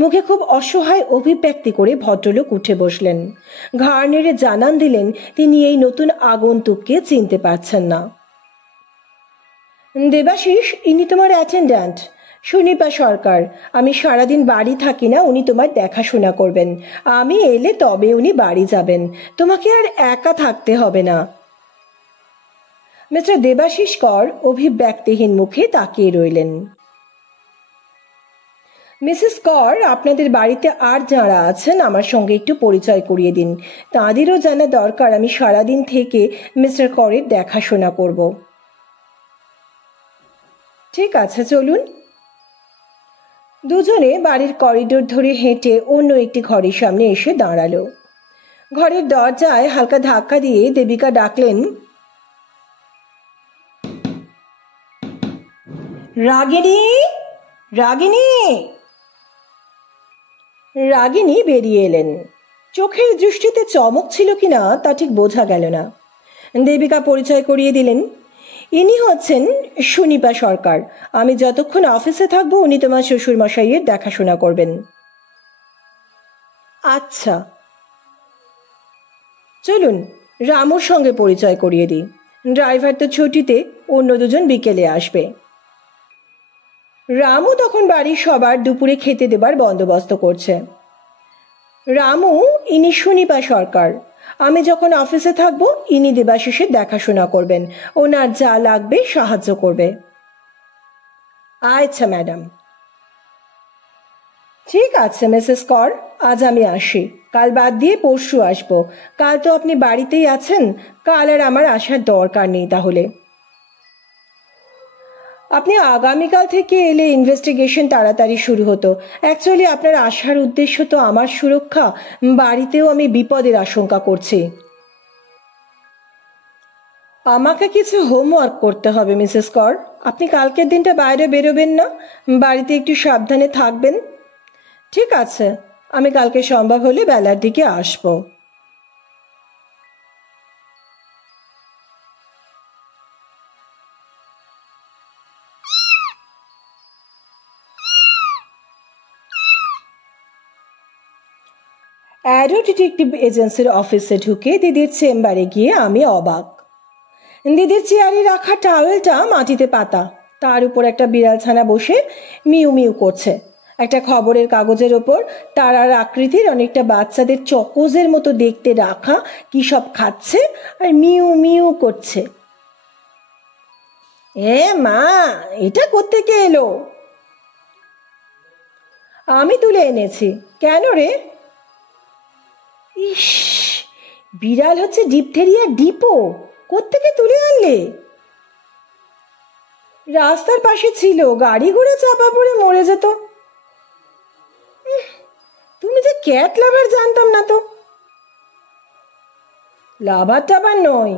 মুখে খুব অসহায় অভিব্যক্তি করে ভদ্রলোক উঠে বসলেন। ঘাড় নেড়ে জানান দিলেন তিনি এই নতুন আগন্তুককে চিনতে পারছেন না। দেবাশিস, ইনি তোমার অ্যাটেন্ড্যান্ট সুনিপা সরকার। আমি সারাদিন বাড়ি থাকি না, উনি তোমার দেখাশোনা করবেন। আমি এলে তবে উনি বাড়ি যাবেন, তোমাকে আর একা থাকতে হবে না। মিস্টার দেবাশিস কর অভিব্যক্তিহীন মুখে তাকিয়ে রইলেন। মিসেস কর, আপনাদের বাড়িতে আর যারা আছেন আমার সঙ্গে একটু পরিচয় করিয়ে দিন, তাঁদেরও জানা দরকার আমি সারাদিন থেকে মিস্টার করের দেখাশোনা করব। ঠিক আছে, চলুন। দুজনে বাড়ির করিডোর ধরে হেঁটে অন্য একটি ঘরের সামনে এসে দাঁড়ালো। ঘরের দরজায় হালকা ধাক্কা দিয়ে দেবিকা ডাকলেন, রাগিনী, রাগিনী। রাগিনী বেরিয়ে এলেন। চোখের দৃষ্টিতে চমক ছিল কিনা তা ঠিক বোঝা গেল না। দেবিকা পরিচয় করিয়ে দিলেন, ইনি হচ্ছেন সুনিপা সরকার। আমি যতক্ষণ অফিসে থাকবো উনি তোমার শ্বশুর মশাইয়ের দেখাশোনা করবেন। আচ্ছা, চলুন রামুর সঙ্গে পরিচয় করিয়ে দিই। ড্রাইভার তো ছুটিতে, অন্য দুজন বিকেলে আসবে। রামু তখন বাড়ির সবার দুপুরে খেতে দেবার বন্দোবস্ত করছে। রামু, ইনি সুনিপা সরকার। আমি যখন অফিসে থাকবো ইনি দেবাশিসের দেখাশোনা করবেন, ওনার যা লাগবে সাহায্য করবে। আচ্ছা ম্যাডাম। ঠিক আছে মিসেস কর, আজ আমি আসি, কাল বাদ দিয়ে পরশু আসবো। কাল তো আপনি বাড়িতেই আছেন, কাল আর আমার আসার দরকার নেই। তাহলে আপনি আগামীকাল থেকে এলে ইনভেস্টিগেশন তাড়াতাড়ি শুরু হতো। অ্যাকচুয়ালি আপনার আসার উদ্দেশ্য তো আমার সুরক্ষা, বাড়িতেও আমি বিপদের আশঙ্কা করছি। আমাকে কিছু হোমওয়ার্ক করতে হবে মিসেস কর, আপনি কালকের দিনটা বাইরে বেরোবেন না, বাড়িতে একটু সাবধানে থাকবেন। ঠিক আছে, আমি কালকে সম্ভব হলে বেলার দিকে আসবো। অ্যাডো ডিটেকটিভ এজেন্সির অফিসে ঢুকে দিদির চেম্বারে গিয়ে আমি অবাক। দিদির চেয়ারে রাখা টাওয়েলটা মাটিতে পাতা, তার উপর একটা বিড়াল ছানা বসে মিউ মিউ করছে। একটা খবরের কাগজের ওপর তারার আকৃতির অনেকটা বাচ্চাদের চকোজের মতো দেখতে রাখা কি সব খাচ্ছে আর মিউ মিউ করছে। এ মা, এটা কোত্থেকে এলো? আমি তুলে এনেছি। কেন রে? ইস, বিড়াল হচ্ছে ডিপথেরিয়া ডিপো, কোত্থেকে তুলে আনলে? রাস্তার পাশে ছিল, গাড়ি ঘোড়া চাপা পড়ে মরে যেত। তুমি যে ক্যাট লাভার জানতাম না তো। লাভার টাভার নয়,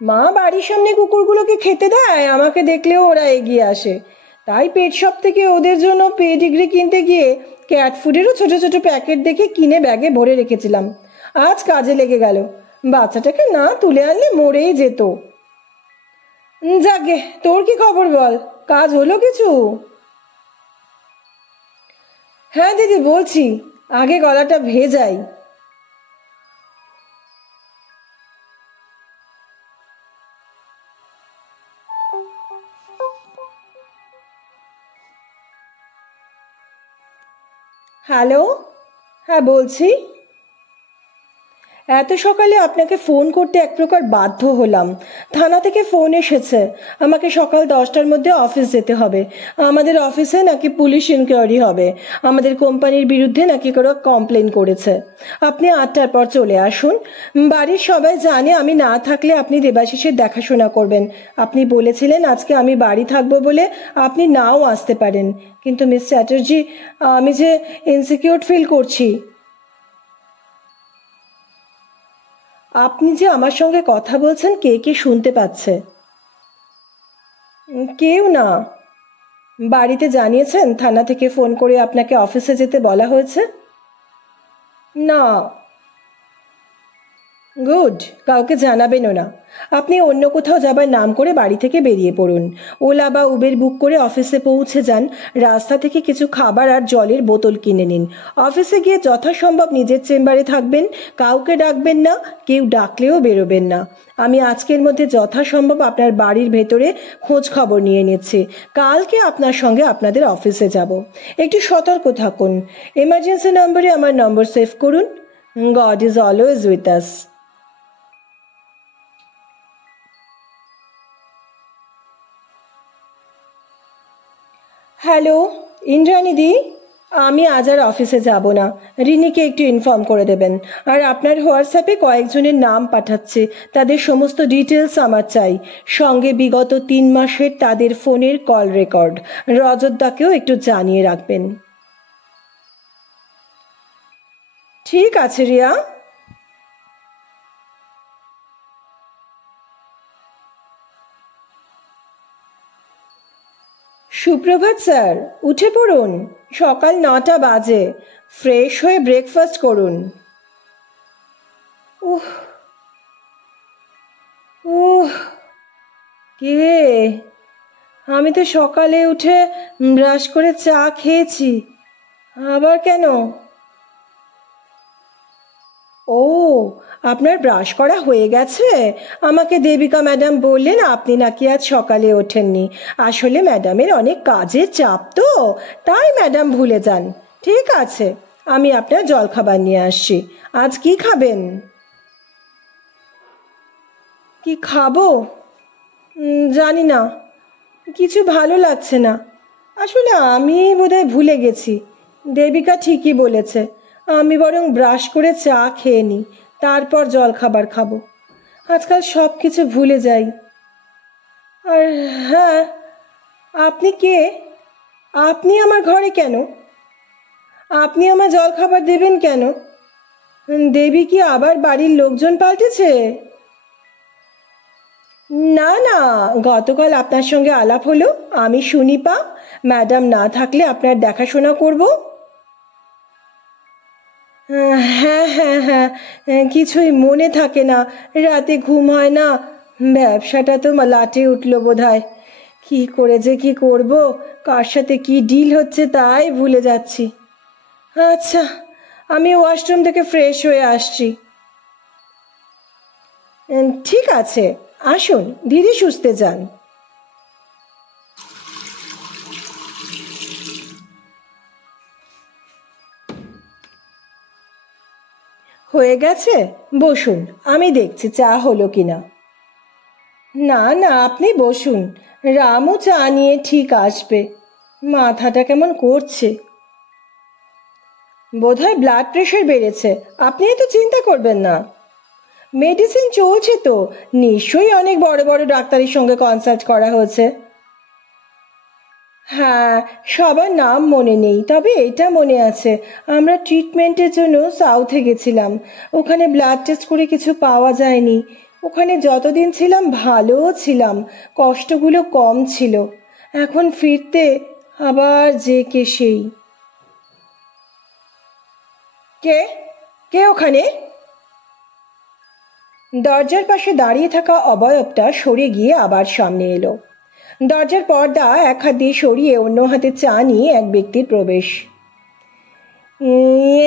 মা বাড়ির সামনে কুকুরগুলোকে খেতে দেয়, আমাকে দেখলেও ওরা এগিয়ে আসে, তাই পেট শপ থেকে ওদের জন্য পেডিগ্রি কিনতে গিয়ে ক্যাট ফুডেরও ছোট ছোট প্যাকেট দেখে কিনে ব্যাগে ভরে রেখেছিলাম। আজ কাজে লেগে গেল, বাচ্চাটাকে না তুলে আনলে মরেই যেত। যাকে, তোর কি খবর বল, কাজ হলো কিছু? হ্যাঁ দিদি বলছি, আগে গলাটা ভেজাই। হ্যালো, হ্যাঁ বলছি। এত সকালে আপনাকে ফোন করতে এক প্রকার বাধ্য হলাম। থানা থেকে ফোন এসেছে, আমাকে সকাল 10টার মধ্যে অফিস যেতে হবে। আমাদের অফিসে নাকি পুলিশ ইনকোয়ারি হবে, আমাদের কোম্পানির বিরুদ্ধে নাকি কারো কমপ্লেন করেছে। আপনি 8টার পর চলে আসুন। বাড়ির সবাই জানে আমি না থাকলে আপনি দেবাশিসের দেখাশোনা করবেন। আপনি বলেছিলেন আজকে আমি বাড়ি থাকবো বলে আপনি নাও আসতে পারেন, কিন্তু মিস চ্যাটার্জি, আমি যে ইনসিকিউর ফিল করছি। আপনি যে আমার সঙ্গে কথা বলছেন, কে কে শুনতে পাচ্ছে? কেউ না। বাড়িতে জানিয়েছেন থানা থেকে ফোন করে আপনাকে অফিসে যেতে বলা হয়েছে? না। গুড, কাউকে জানাবেনও না। আপনি অন্য কোথাও যাবার নাম করে বাড়ি থেকে বেরিয়ে পড়ুন। ওলা বা উবের বুক করে অফিসে পৌঁছে যান। রাস্তা থেকে কিছু খাবার আর জলের বোতল কিনে নিন। অফিসে গিয়ে যথাসম্ভব নিজের চেম্বারে থাকবেন, কাউকে ডাকবেন না, কেউ ডাকলেও বেরোবেন না। আমি আজকের মধ্যে যথাসম্ভব আপনার বাড়ির ভেতরে খোঁজ খবর নিয়ে নিচ্ছি। কালকে আপনার সঙ্গে আপনাদের অফিসে যাব। একটু সতর্ক থাকুন। এমার্জেন্সি নম্বরে আমার নম্বর সেভ করুন। God is always with us. Hello, Indrani দি, আমি আজ আর অফিসে যাব না। রিনিকে একটু ইনফর্ম করে দেবেন। আর আপনার হোয়াটসঅ্যাপে কয়েকজনের নাম পাঠাচ্ছে, তাদের সমস্ত ডিটেলস আমার চাই, সঙ্গে বিগত 3 মাসের তাদের ফোনের কল রেকর্ড। রজতদাকেও একটু জানিয়ে রাখবেন। ঠিক আছে রিয়া। সুপ্রভাত স্যার, উঠে পড়ুন। সকাল 9টা বাজে। ফ্রেশ হয়ে ব্রেকফাস্ট করুন। উহ উহ কে? আমি তো সকালে উঠে ব্রাশ করে চা খেয়েছি, আবার কেন? ও, আপনার ব্রাশ করা হয়ে গেছে? আমাকে দেবিকা ম্যাডাম বললেন আপনি নাকি আজ সকালে ওঠেননি। আসলে ম্যাডামের অনেক কাজের চাপ তো, তাই ম্যাডাম ভুলে যান। ঠিক আছে, আমি আপনার জলখাবার নিয়ে আসছি। আজ কি খাবেন? কি খাবো? জানি না, কিছু ভালো লাগছে না। আসলে আমি বোধহয় ভুলে গেছি। দেবিকা ঠিকই বলেছে, আমি বরং ব্রাশ করে চা খেয়ে নিই, তারপর জল খাবার খাবো। আজকাল সব কিছু ভুলে যাই। আর হ্যাঁ, আপনি কে? আপনি আমার ঘরে কেন? আপনি আমার জল খাবার দেবেন কেন? দেবী কি আবার বাড়ির লোকজন পাল্টেছে? না না, গতকাল আপনার সঙ্গে আলাপ হলো, আমি সুনিপা। ম্যাডাম না থাকলে আপনার দেখাশোনা করব। হ্যাঁ হ্যাঁ হ্যাঁ, কিছুই মনে থাকে না, রাতে ঘুম হয় না। ব্যবসাটা তো লাটে উঠলো বোধহয়। কি করে যে কি করব, কার সাথে কি ডিল হচ্ছে তাই ভুলে যাচ্ছি। আচ্ছা, আমি ওয়াশরুম থেকে ফ্রেশ হয়ে আসছি। ঠিক আছে, আসুন, ধীরে সুস্থে যান। হয়ে গেছে, বসুন, আমি দেখছি চা হলো কিনা। না না, আপনি বসুন, রামু চা নিয়ে ঠিক আসবে। মাথাটা কেমন করছে। বোধহয় ব্লাড প্রেশার বেড়েছে, আপনি তো চিন্তা করবেন না। মেডিসিন চলছে তো, নিশ্চয়ই অনেক বড় বড় ডাক্তারের সঙ্গে কনসাল্ট করা হয়েছে। হ্যাঁ, সবার নাম মনে নেই, তবে এটা মনে আছে আমরা ট্রিটমেন্টের জন্য সাউথে গেছিলাম। ওখানে ব্লাড টেস্ট করে কিছু পাওয়া যায়নি। ওখানে যতদিন ছিলাম ভালোও ছিলাম, কষ্টগুলো কম ছিল। এখন ফিরতে আবার যে কে সেই। কে কে ওখানে? দরজার পাশে দাঁড়িয়ে থাকা অবয়বটা সরে গিয়ে আবার সামনে এলো। দরজার পর্দা এক হাত দিয়ে সরিয়ে অন্য হাতে চা নিয়ে এক ব্যক্তির প্রবেশ।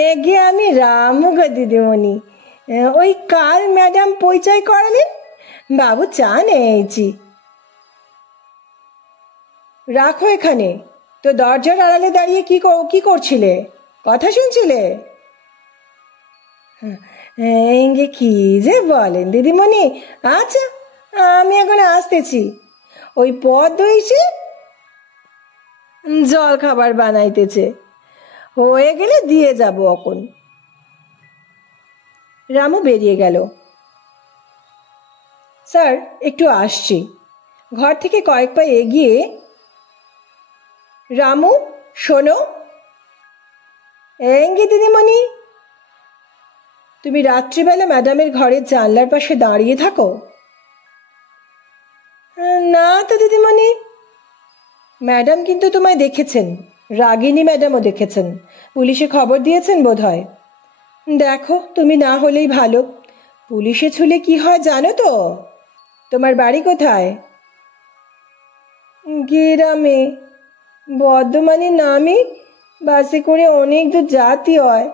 এগে আমি রামু গো দিদিমণি, ওই কাল ম্যাডাম পরিচয় করালেন, বাবু চা নিয়েছি। রাখো এখানে, তো দরজার আড়ালে দাঁড়িয়ে কি করছিলে? কথা শুনছিলে? কি যে বলেন দিদিমণি। আচ্ছা, আমি এখন আসতেছি। ওই পদ হইছে জল খাবার বানাইতেছে, হয়ে গেলে দিয়ে যাব এখন। রামু বেরিয়ে গেল। স্যার, একটু আসছি। ঘর থেকে কয়েক পা এগিয়ে, রামু শোনো। এঙ্গে দিদিমণি, তুমি রাত্রিবেলা ম্যাডামের ঘরের জানলার পাশে দাঁড়িয়ে থাকো? না তো দিদিমণি। ম্যাডাম কিন্তু তোমায় দেখেছেন, রাগিনী ম্যাডামও দেখেছেন, পুলিশে খবর দিয়েছেন বোধহয়। দেখো, তুমি না হলেই ভালো। পুলিশে ছুলে কি হয় জানো তো? তোমার বাড়ি কোথায়? গ্রামে। বর্ধমানের নামে বাসে করে অনেক দূর যেতে হয়।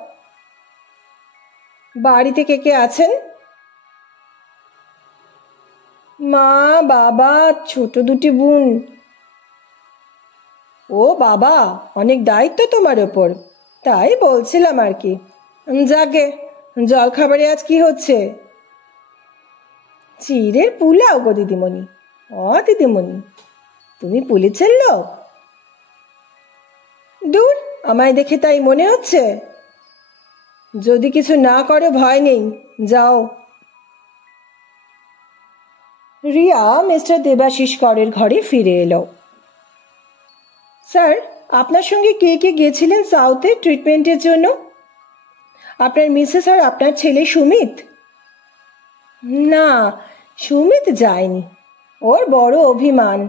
বাড়িতে কে কে আছেন? মা, বাবা, ছোট দুটি বোন। ও বাবা, অনেক দায়িত্ব তোমার ওপর, তাই বলছিলাম আর কি। যাকে, জল খাবারে আজ কি হচ্ছে? চিড়ের পোলাও গো দিদিমণি। ও দিদিমণি, তুমি পুলিশের লোক? দূর, আমায় দেখে তাই মনে হচ্ছে। যদি কিছু না করো ভয় নেই, যাও। রিয়া মিস্টার দেবাশিস করের ঘরে ফিরে এলো। স্যার, আপনার সঙ্গে কে কে গেছিলেন সাউথে ট্রিটমেন্টের জন্য? আপনার মিসেস আর আপনার ছেলে সুমিত? না, সুমিত যায়নি। ওর বড় অভিমান।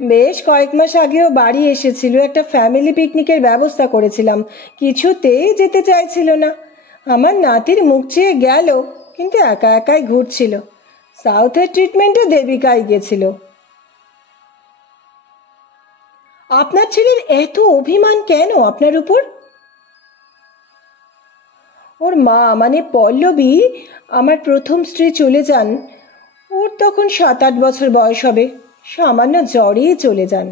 বেশ কয়েক মাস আগেও বাড়ি এসেছিল, একটা ফ্যামিলি পিকনিকের ব্যবস্থা করেছিলাম, কিছুতেই যেতে চাইছিল না। আমার নাতির মুখ চেয়ে গেল, কিন্তু একা একাই ঘুরছিল। সাউথের ট্রিটমেন্টে দেবিকাই গেছিল। আপনার ছেলের এত অভিমান কেন আপনার উপর? ওর মা মানে পল্লবী, আমার প্রথম স্ত্রী, চলে যান। ওর তখন 7-8 বছর বয়স হবে। সামান্য জ্বরেই চলে যান।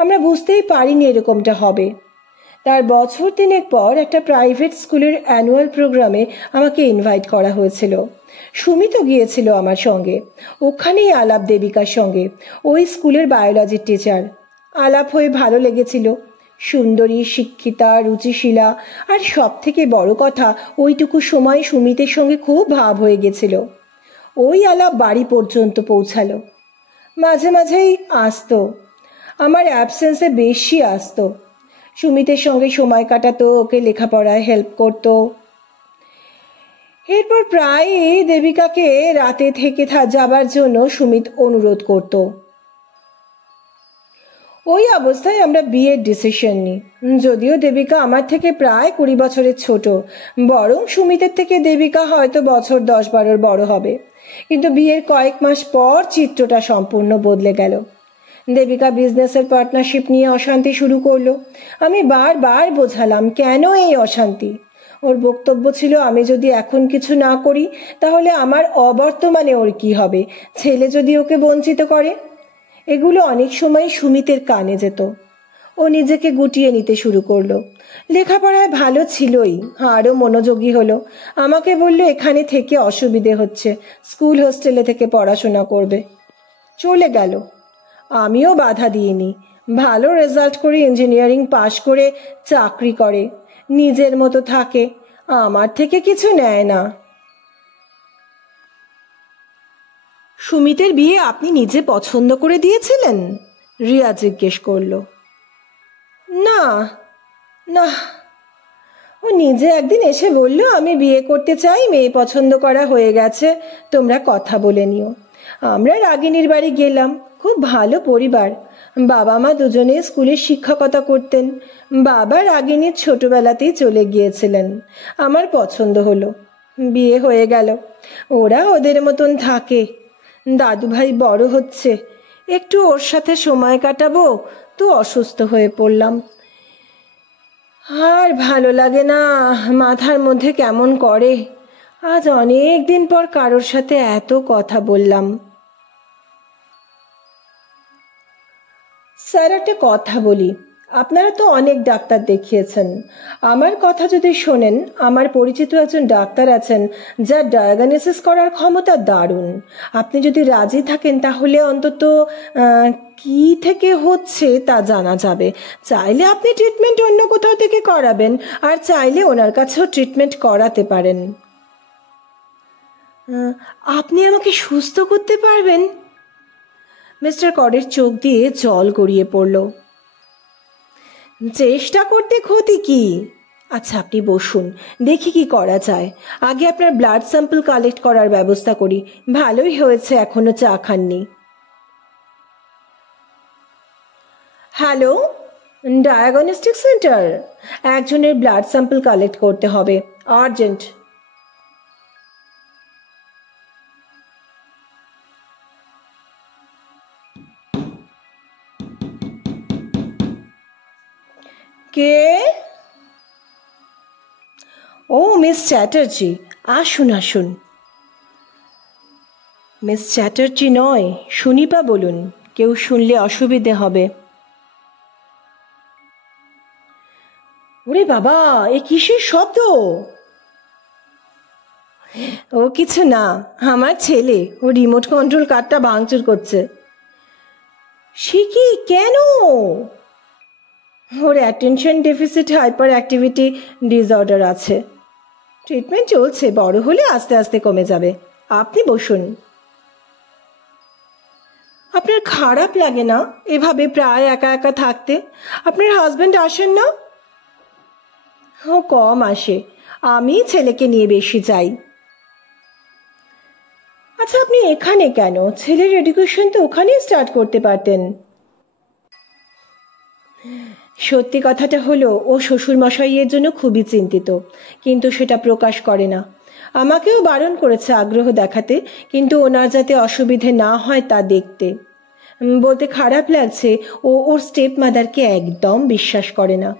আমরা বুঝতেই পারিনি এরকমটা হবে। তার বছর 3 পর একটা প্রাইভেট স্কুলের অ্যানুয়াল প্রোগ্রামে আমাকে ইনভাইট করা হয়েছিল। সুমিতও গিয়েছিল আমার সঙ্গে। ওখানেই আলাপ দেবিকার সঙ্গে, ওই স্কুলের বায়োলজির টিচার। আলাপ হয়ে ভালো লেগেছিল। সুন্দরী, শিক্ষিতা, রুচিশীলা, আর সব থেকে বড় কথা, ওইটুকু সময় সুমিতের সঙ্গে খুব ভাব হয়ে গেছিল। ওই আলাপ বাড়ি পর্যন্ত পৌঁছালো। মাঝে মাঝেই আসতো, আমার অ্যাবসেন্সে বেশি আসতো। সুমিতের সঙ্গে সময় কাটাতো, ওকে লেখাপড়ায় হেল্প করতো। এরপর প্রায়ই দেবিকাকে রাতে থেকে যাবার জন্য সুমিত অনুরোধ করত। ওই অবস্থায় আমরা বিয়ের ডিসিশন নিই। যদিও দেবিকা আমার থেকে প্রায় 20 বছরের ছোট, বরং সুমিতের থেকে দেবিকা হয়তো বছর 10-12 বড় হবে। কিন্তু বিয়ের কয়েক মাস পর চিত্রটা সম্পূর্ণ বদলে গেল। দেবিকা বিজনেসের পার্টনারশিপ নিয়ে অশান্তি শুরু করলো। আমি বারবার বোঝালাম কেন এই অশান্তি। ওর বক্তব্য ছিল, আমি যদি এখন কিছু না করি তাহলে আমার অবর্তমানে ওর কি হবে, ছেলে যদি ওকে বঞ্চিত করে। এগুলো অনেক সময় সুমিতের কানে যেত। ও নিজেকে গুটিয়ে নিতে শুরু করলো। লেখাপড়ায় ভালো ছিলই, আরও মনোযোগী হলো। আমাকে বলল এখানে থেকে অসুবিধে হচ্ছে, স্কুল হোস্টেলে থেকে পড়াশোনা করবে। চলে গেল। আমিও বাধা দিইনি। ভালো রেজাল্ট করে ইঞ্জিনিয়ারিং পাশ করে চাকরি করে। নিজের মতো থাকে, আমার থেকে কিছু নেয় না। সুমিতের বিয়ে আপনি নিজে পছন্দ করে দিয়েছিলেন? রিয়া জিজ্ঞেস করলো। না না, ও নিজে একদিন এসে বলল আমি বিয়ে করতে চাই, মেয়ে পছন্দ করা হয়ে গেছে, তোমরা কথা বলে নিও। আমরা রাগিনীর বাড়ি গেলাম, খুব ভালো পরিবার, বাবা মা দুজনে স্কুলে শিক্ষকতা করতেন। বাবা রাগিনীর ছোটবেলাতেই চলে গিয়েছিলেন, আমার পছন্দ হলো, বিয়ে হয়ে গেল। ওরা ওদের মতন থাকে। দাদু ভাই বড় হচ্ছে, একটু ওর সাথে সময় কাটাবো তো অসুস্থ হয়ে পড়লাম, আর ভালো লাগে না, মাথার মধ্যে কেমন করে। আজ অনেক দিন পর কারোর সাথে এত কথা বললাম। স্যার, একটা কথা বলি, আপনারা তো অনেক ডাক্তার দেখিয়েছেন, আমার কথা যদি শোনেন, আমার পরিচিত একজন ডাক্তার আছেন যার ডায়াগনোসিস করার ক্ষমতা দারুণ। আপনি যদি রাজি থাকেন তাহলে অন্তত কি থেকে হচ্ছে তা জানা যাবে। চাইলে আপনি ট্রিটমেন্ট অন্য কোথাও থেকে করাবেন, আর চাইলে ওনার কাছেও ট্রিটমেন্ট করাতে পারেন। আপনি আমাকে সুস্থ করতে পারবেন? মিস্টার করের চোখ দিয়ে জল গড়িয়ে পড়ল। চেষ্টা করতে ক্ষতি কি? আচ্ছা, আপনি বসুন, দেখি কি করা যায়। আগে আপনার ব্লাড স্যাম্পল কালেক্ট করার ব্যবস্থা করি। ভালোই হয়েছে এখনো চা খাননি। হ্যালো, ডায়াগনস্টিক সেন্টার, একজনের ব্লাড স্যাম্পল কালেক্ট করতে হবে, আর্জেন্ট। কে? ও, মিস চ্যাটার্জি, আসুন আসুন। মিস চ্যাটার্জি নয়, সুনিপা বলুন, কেউ শুনলে অসুবিধে হবে। ওরে বাবা, এ কিসের শব্দ? ও কিছু না, আমার ছেলে, ও রিমোট কন্ট্রোল কারটা ভাঙচুর করছে। সে কি, কেন? ওর attention deficit hyperactivity disorder আছে, ট্রিটমেন্ট চলছে, বড় হলে আস্তে আস্তে কমে যাবে। আপনি বসুন। আপনার খারাপ লাগে না এভাবে প্রায় একা একা থাকতে? আপনার হাজবেন্ড আসেন না? ও কম আসে, আমি ছেলেকে নিয়ে বেশি যাই। আচ্ছা, আপনি এখানে কেন? ছেলের এডুকেশন তো ওখানেই স্টার্ট করতে পারতেন। সত্যি কথাটা হলো, ও শ্বশুর মশাইয়ের জন্য খুবই চিন্তিত, কিন্তু সেটা প্রকাশ করে না। আমাকেও বারণ করেছে আগ্রহ দেখাতে, কিন্তু ওনার যাতে অসুবিধে না হয় তা দেখতে। বলতে খারাপ লাগছে, ও ওর স্টেপ মাদারকে একদম বিশ্বাস করে না।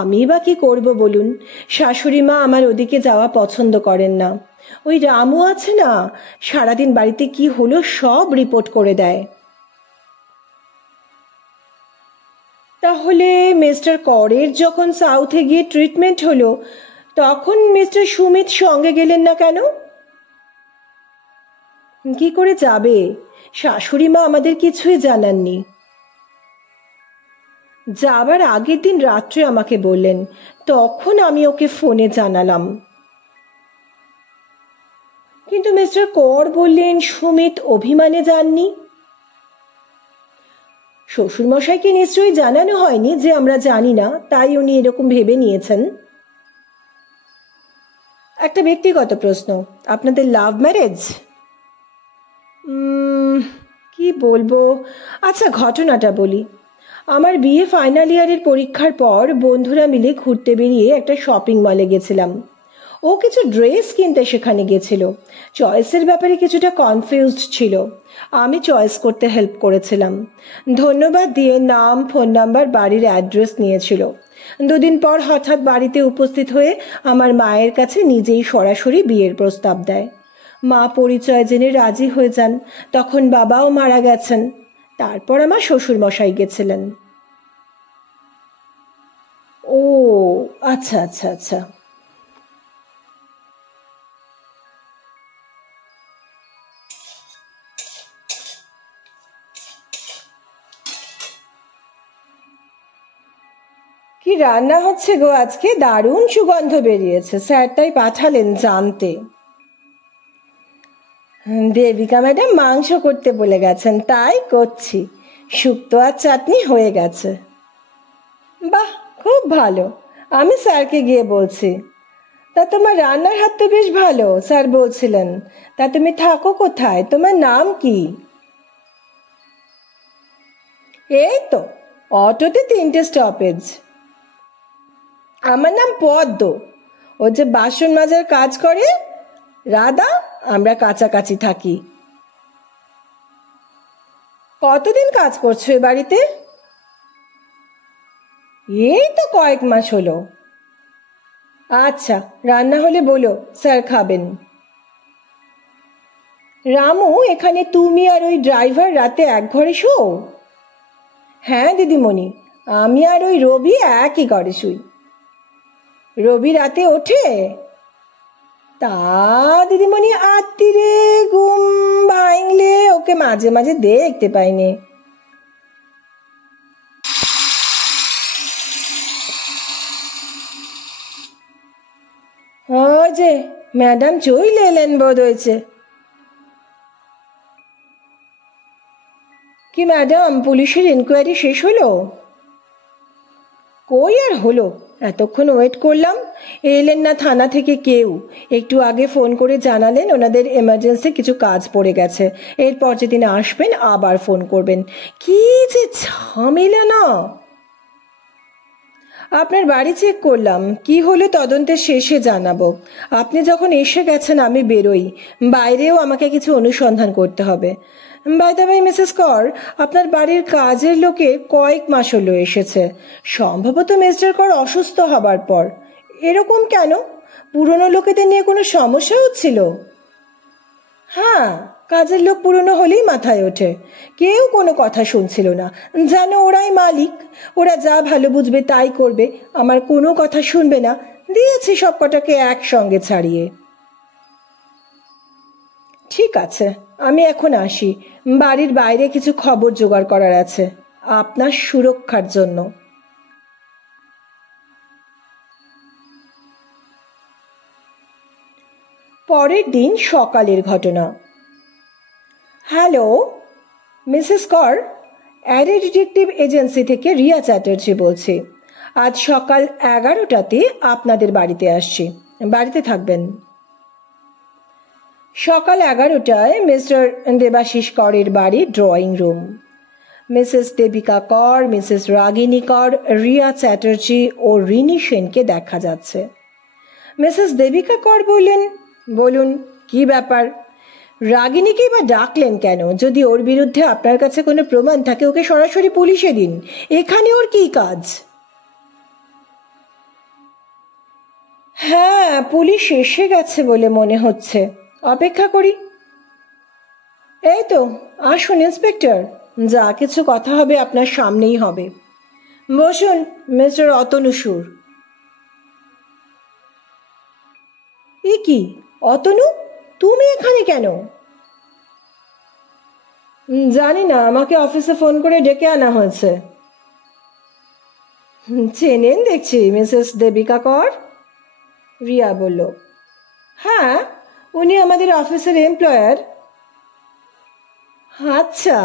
আমি বা কি করব বলুন? শাশুড়ি মা আমার ওদিকে যাওয়া পছন্দ করেন না। ওই রামু আছে না, সারাদিন বাড়িতে কি হলো সব রিপোর্ট করে দেয়। তাহলে মিস্টার করের যখন সাউথে গিয়ে ট্রিটমেন্ট হলো, তখন মিস্টার সুমিত সঙ্গে গেলেন না কেন? কি করে যাবে? শাশুড়ি মা আমাদের কিছুই জানাননি। যাবার আগের দিন রাত্রে আমাকে বললেন, তখন আমি ওকে ফোনে জানালাম। কিন্তু মিস্টার কর বললেন সুমিত অভিমানে যাননি। শ্বশুরমশাইকে নিশ্চয়ই জানানো হয়নি যে আমরা জানি না, তাই উনি এরকম ভেবে নিয়েছেন। একটা ব্যক্তিগত প্রশ্ন, আপনাদের লাভ ম্যারেজ? কি বলবো, আচ্ছা ঘটনাটা বলি। আমার বিয়ে ফাইনাল ইয়ারের পরীক্ষার পর বন্ধুরা মিলে ঘুরতে বেরিয়ে একটা শপিং মলে গেছিলাম। ও কিছু ড্রেস কিনতে সেখানে গেছিল, চয়েসের ব্যাপারে কিছুটা কনফিউজড ছিল। আমি চয়েস করতে হেল্প করেছিলাম। ধন্যবাদ দিয়ে নাম, ফোন নাম্বার, বাড়ির অ্যাড্রেস নিয়েছিল। দুদিন পর হঠাৎ বাড়িতে উপস্থিত হয়ে আমার মায়ের কাছে নিজেই সরাসরি বিয়ের প্রস্তাব দেয়। মা পরিচয় জেনে রাজি হয়ে যান, তখন বাবাও মারা গেছেন। তারপর আমার শ্বশুর মশাই গেছিলেন। ও আচ্ছা আচ্ছা আচ্ছা। কি রান্না হচ্ছে গো আজকে? দারুণ সুগন্ধ বেরিয়েছে, স্যার তাই পাঠালেন জানতে। দেবিকা ম্যাডাম মাংস করতে বলে গেছেন, তাই করছি। শুক্তো আর চাটনি হয়ে গেছে। বাহ, খুব ভালো, আমি স্যারকে গিয়ে বলছি। তা তোমার রান্নার হাত তো বেশ ভালো, স্যার বলছিলেন। তা তুমি থাকো কোথায়? তোমার নাম কি? এই তো, অটোতে 3টে স্টপেজ। আমার নাম পদ্ম। ও যে বাসন মাজার কাজ করে রাধা, আমরা কাছাকাছি থাকি। কতদিন কাজ করছো এ বাড়িতে? এই তো কয়েক মাস হলো। আচ্ছা, রান্না হলে বলো, স্যার খাবেন। রামু, এখানে তুমি আর ওই ড্রাইভার রাতে এক ঘরে শো? হ্যাঁ দিদিমণি, আমি আর ওই রবি একই ঘরে শুই। রবি রাতে ওঠে? তা দিদিমণি, আত্মীরে ঘুম ভাঙলে ওকে মাঝে মাঝে দেখতে পাইনি। ওই যে ম্যাডাম চলে এলেন বোধ হয়েছে। কি ম্যাডাম, পুলিশের ইনকোয়ারি শেষ হলো? কই আর হলো, এতক্ষণ ওয়েট করলাম, এলেন না থানা থেকে কেউ। একটু আগে ফোন করে জানালেন ওনাদের এমার্জেন্সি কিছু কাজ পড়ে গেছে, এরপর যেদিন আসবেন আবার ফোন করবেন। কি যে ঝামেলা না। আপনার বাড়ি চেক করলাম, কি হলো তদন্তের শেষে জানাবো। আপনি যখন এসে গেছেন আমি বেরোই, বাইরেও আমাকে কিছু অনুসন্ধান করতে হবে। বাই দ্য বাই মিসেস কর, আপনার বাড়ির কাজের লোকে কয়েক মাস হলো এসেছে, সম্ভবত মিস্টার কর অসুস্থ হবার পর। এরকম কেন? পুরনো লোকেদের নিয়ে কোনো সমস্যা হচ্ছিল? হ্যাঁ, কাজের লোক পুরনো হলেই মাথায় ওঠে। কেউ কোনো কথা শুনছিল না, যেন ওরাই মালিক, ওরা যা ভালো বুঝবে তাই করবে, আমার কোনো কথা শুনবে না। দিয়েছি সব কটাকে একসঙ্গে ছাড়িয়ে। ঠিক আছে, আমি এখন আসি, বাড়ির বাইরে কিছু খবর জোগাড় করার আছে আপনার সুরক্ষার জন্য। পরের দিন সকালের ঘটনা। হ্যালো মিসেস কর, অ্যারে ডিটেকটিভ এজেন্সি থেকে রিয়া চ্যাটার্জি বলছি। আজ সকাল 11টাতে আপনাদের বাড়িতে আসছি, বাড়িতে থাকবেন। সকাল 11টায় মিস্টার দেবাশিস করের বাড়ি, ড্রয়িং রুম। মিসেস দেবিকা কর, মিসেস রাগিনী কর, রিয়া চ্যাটার্জি ও রিনি সেনকে দেখা যাচ্ছে। মিসেস দেবিকা কর বললেন, বলুন কি ব্যাপার? রাগিনীকেই বা ডাকলেন কেন? যদি ওর বিরুদ্ধে আপনার কাছে কোনো প্রমাণ থাকে ওকে সরাসরি পুলিশে দিন, এখানে ওর কি কাজ? হ্যাঁ, পুলিশ এসে গেছে বলে মনে হচ্ছে, অপেক্ষা করি। এই তো, আসুন ইন্সপেক্টর, যা কিছু কথা হবে আপনার সামনেই হবে। বসুন মিস্টার অতনু সুর। এ কি অতনু, তুমি এখানে কেন? জানি না, আমাকে অফিসে ফোন করে ডেকে আনা হয়েছে। চেনেন দেখছি মিসেস দেবিকা কর, রিয়া বলল। হ্যাঁ, উনি আমাদের অফিসের এমপ্লয়ার। আচ্ছা।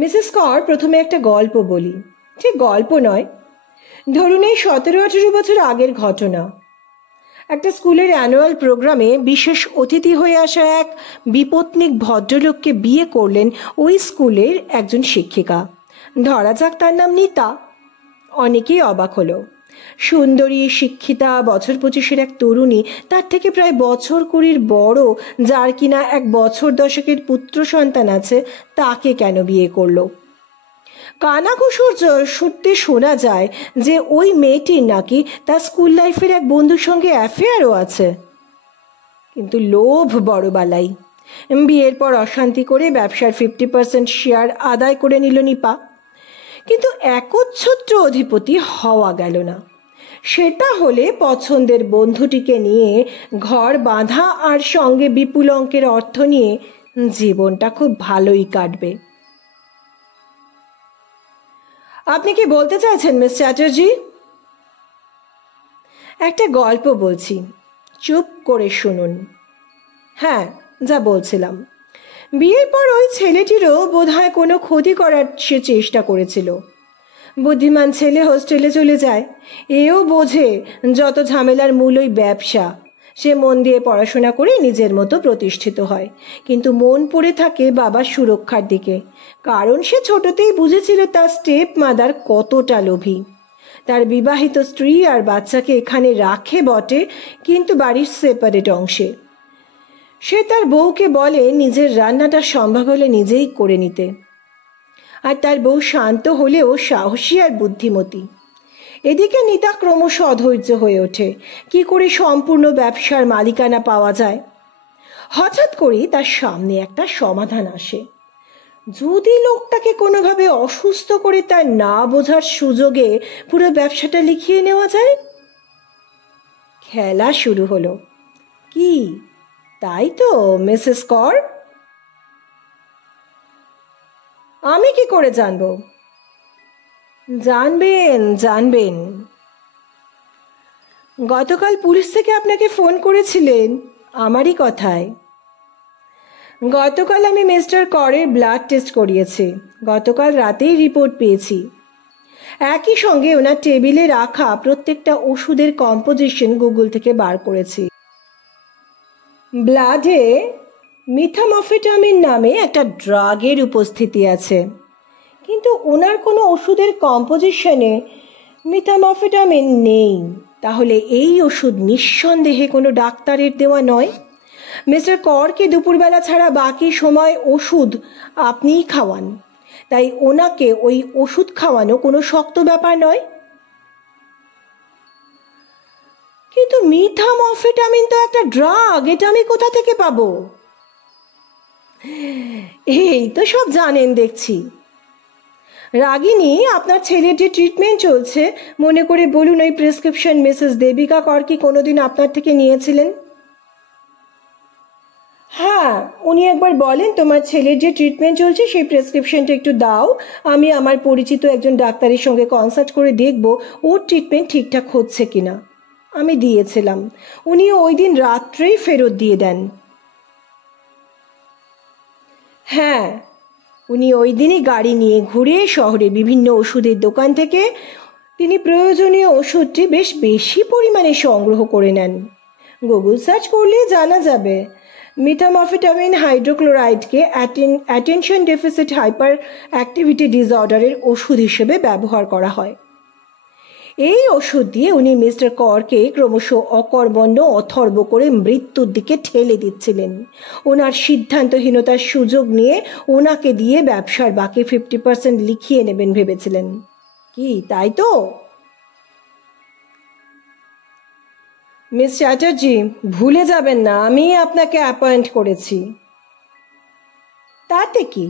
মিসেস কর, প্রথমে একটা গল্প বলি। ঠিক গল্প নয়, ধরুন এই 17-18 বছর আগের ঘটনা। একটা স্কুলের অ্যানুয়াল প্রোগ্রামে বিশেষ অতিথি হয়ে আসা এক বিপত্নিক ভদ্রলোককে বিয়ে করলেন ওই স্কুলের একজন শিক্ষিকা। ধরা যাক তার নাম নিতা। অনেকেই অবাক হলো। সুন্দরী, শিক্ষিতা, বছর 25-এর এক তরুণী, তার থেকে প্রায় বছর 20-র বড়, যার কিনা 1 বছর 10-এর পুত্র সন্তান আছে, তাকে কেন বিয়ে করলো? কানাঘুষোর সূত্রে শোনা যায় যে ওই মেয়েটির নাকি তার স্কুল লাইফের এক বন্ধুর সঙ্গে অ্যাফেয়ারও আছে। কিন্তু লোভ বড় বালাই। বিয়ের পর অশান্তি করে ব্যবসার 50% শেয়ার আদায় করে নিল নিপা। কিন্তু একচ্ছত্র অধিপতি হওয়া গেল না। সেটা হলে পছন্দের বন্ধুটিকে নিয়ে ঘর বাঁধা আর সঙ্গে বিপুল অঙ্কের অর্থ নিয়ে জীবনটা খুব ভালোই কাটবে। আপনি কি বলতে চাইছেন মিস চ্যাটার্জি? একটা গল্প বলছি, চুপ করে শুনুন। হ্যাঁ, যা বলছিলাম, বিয়ের পর ওই ছেলেটিরও বোধহয় কোনো ক্ষতি করার সে চেষ্টা করেছিল। বুদ্ধিমান ছেলে হোস্টেলে চলে যায়, এও বোঝে যত ঝামেলার মূল ওই ব্যবসা। সে মন দিয়ে পড়াশোনা করে নিজের মতো প্রতিষ্ঠিত হয়, কিন্তু মন পড়ে থাকে বাবার সুরক্ষার দিকে, কারণ সে ছোটতেই বুঝেছিল তার স্টেপ মাদার কতটা লোভী। তার বিবাহিত স্ত্রী আর বাচ্চাকে এখানে রাখে বটে, কিন্তু বাড়ির সেপারেট অংশে। সে তার বউকে বলে নিজের রান্নাটা সম্ভব হলে নিজেই করে নিতে, আর তার বউ শান্ত হলেও সাহসী আর বুদ্ধিমতী। এদিকে নিতা ক্রমশ অধৈর্য হয়ে ওঠে, কি করে সম্পূর্ণ ব্যবসার মালিকানা পাওয়া যায়। হঠাৎ করেই তার সামনে একটা সমাধান আসে। যদি লোকটাকে কোনোভাবে অসুস্থ করে তার না বোঝার সুযোগে পুরো ব্যবসাটা লিখিয়ে নেওয়া যায়। খেলা শুরু হলো। কি তাই তো মিসেস কর? আমি কি করে জানবো? জানবেন জানবেন। গতকাল পুলিশ থেকে আপনাকে ফোন করেছিলেন আমারই কথায়। গতকাল আমি মিস্টার করের ব্লাড টেস্ট করিয়েছি, গতকাল রাতেই রিপোর্ট পেয়েছি। একই সঙ্গে ওনার টেবিলে রাখা প্রত্যেকটা ওষুধের কম্পোজিশন গুগল থেকে বার করেছি। ব্লাডে মিথামফেটামিন নামে একটা ড্রাগের উপস্থিতি আছে, কিন্তু ওনার কোনো ওষুধের কম্পোজিশনে মিথামফেটামিন নেই। তাহলে এই ওষুধ নিঃসন্দেহে কোনো ডাক্তারের দেওয়া নয়। মিস্টার করকে দুপুরবেলা ছাড়া বাকি সময় ওষুধ আপনিই খাওয়ান, তাই ওনাকে ওই ওষুধ খাওয়ানো কোনো শক্ত ব্যাপার নয়। কিন্তু মিথামফেটামিন তো একটা ড্রাগ, এটা আমি কোথা থেকে পাবো? এই তো সব জানেন দেখছি। রাগিনী, আপনার ছেলের যে ট্রিটমেন্ট চলছে, মনে করে বলুন ওই প্রেসক্রিপশন মিসেস দেবিকা কর কি কোনোদিন আপনার থেকে নিয়েছিলেন? হ্যাঁ, উনি একবার বলেন তোমার ছেলের যে ট্রিটমেন্ট চলছে সেই প্রেসক্রিপশনটা একটু দাও, আমি আমার পরিচিত একজন ডাক্তারের সঙ্গে কনসাল্ট করে দেখব ওর ট্রিটমেন্ট ঠিকঠাক হচ্ছে কিনা। আমি দিয়েছিলাম, উনিও ওই দিন রাত্রেই ফেরত দিয়ে দেন। হ্যাঁ, উনি ওই দিনই গাড়ি নিয়ে ঘুরে শহরে বিভিন্ন ওষুধের দোকান থেকে তিনি প্রয়োজনীয় ওষুধটি বেশ বেশি পরিমাণে সংগ্রহ করে নেন। গুগল সার্চ করলে জানা যাবে মিথামফেটামিন হাইড্রোক্লোরাইডকে অ্যাটেনশন ডেফিসিট হাইপার অ্যাক্টিভিটি ডিসঅর্ডারের ওষুধ হিসেবে ব্যবহার করা হয়। এই ওষুধ দিয়ে উনি মিস্টার করকে ক্রমশ অকর্মণ্য অথর্ব করে মৃত্যুর দিকে ঠেলে দিচ্ছিলেন। ওনার সিদ্ধান্তহীনতার সুযোগ নিয়ে ওনাকে দিয়ে ব্যবসার বাকি 50% লিখিয়ে নেবেন ভেবেছিলেন। কি তাই তো? মিস চ্যাটার্জি, ভুলে যাবেন না আমি আপনাকে অ্যাপয়েন্ট করেছি। তাতে কি,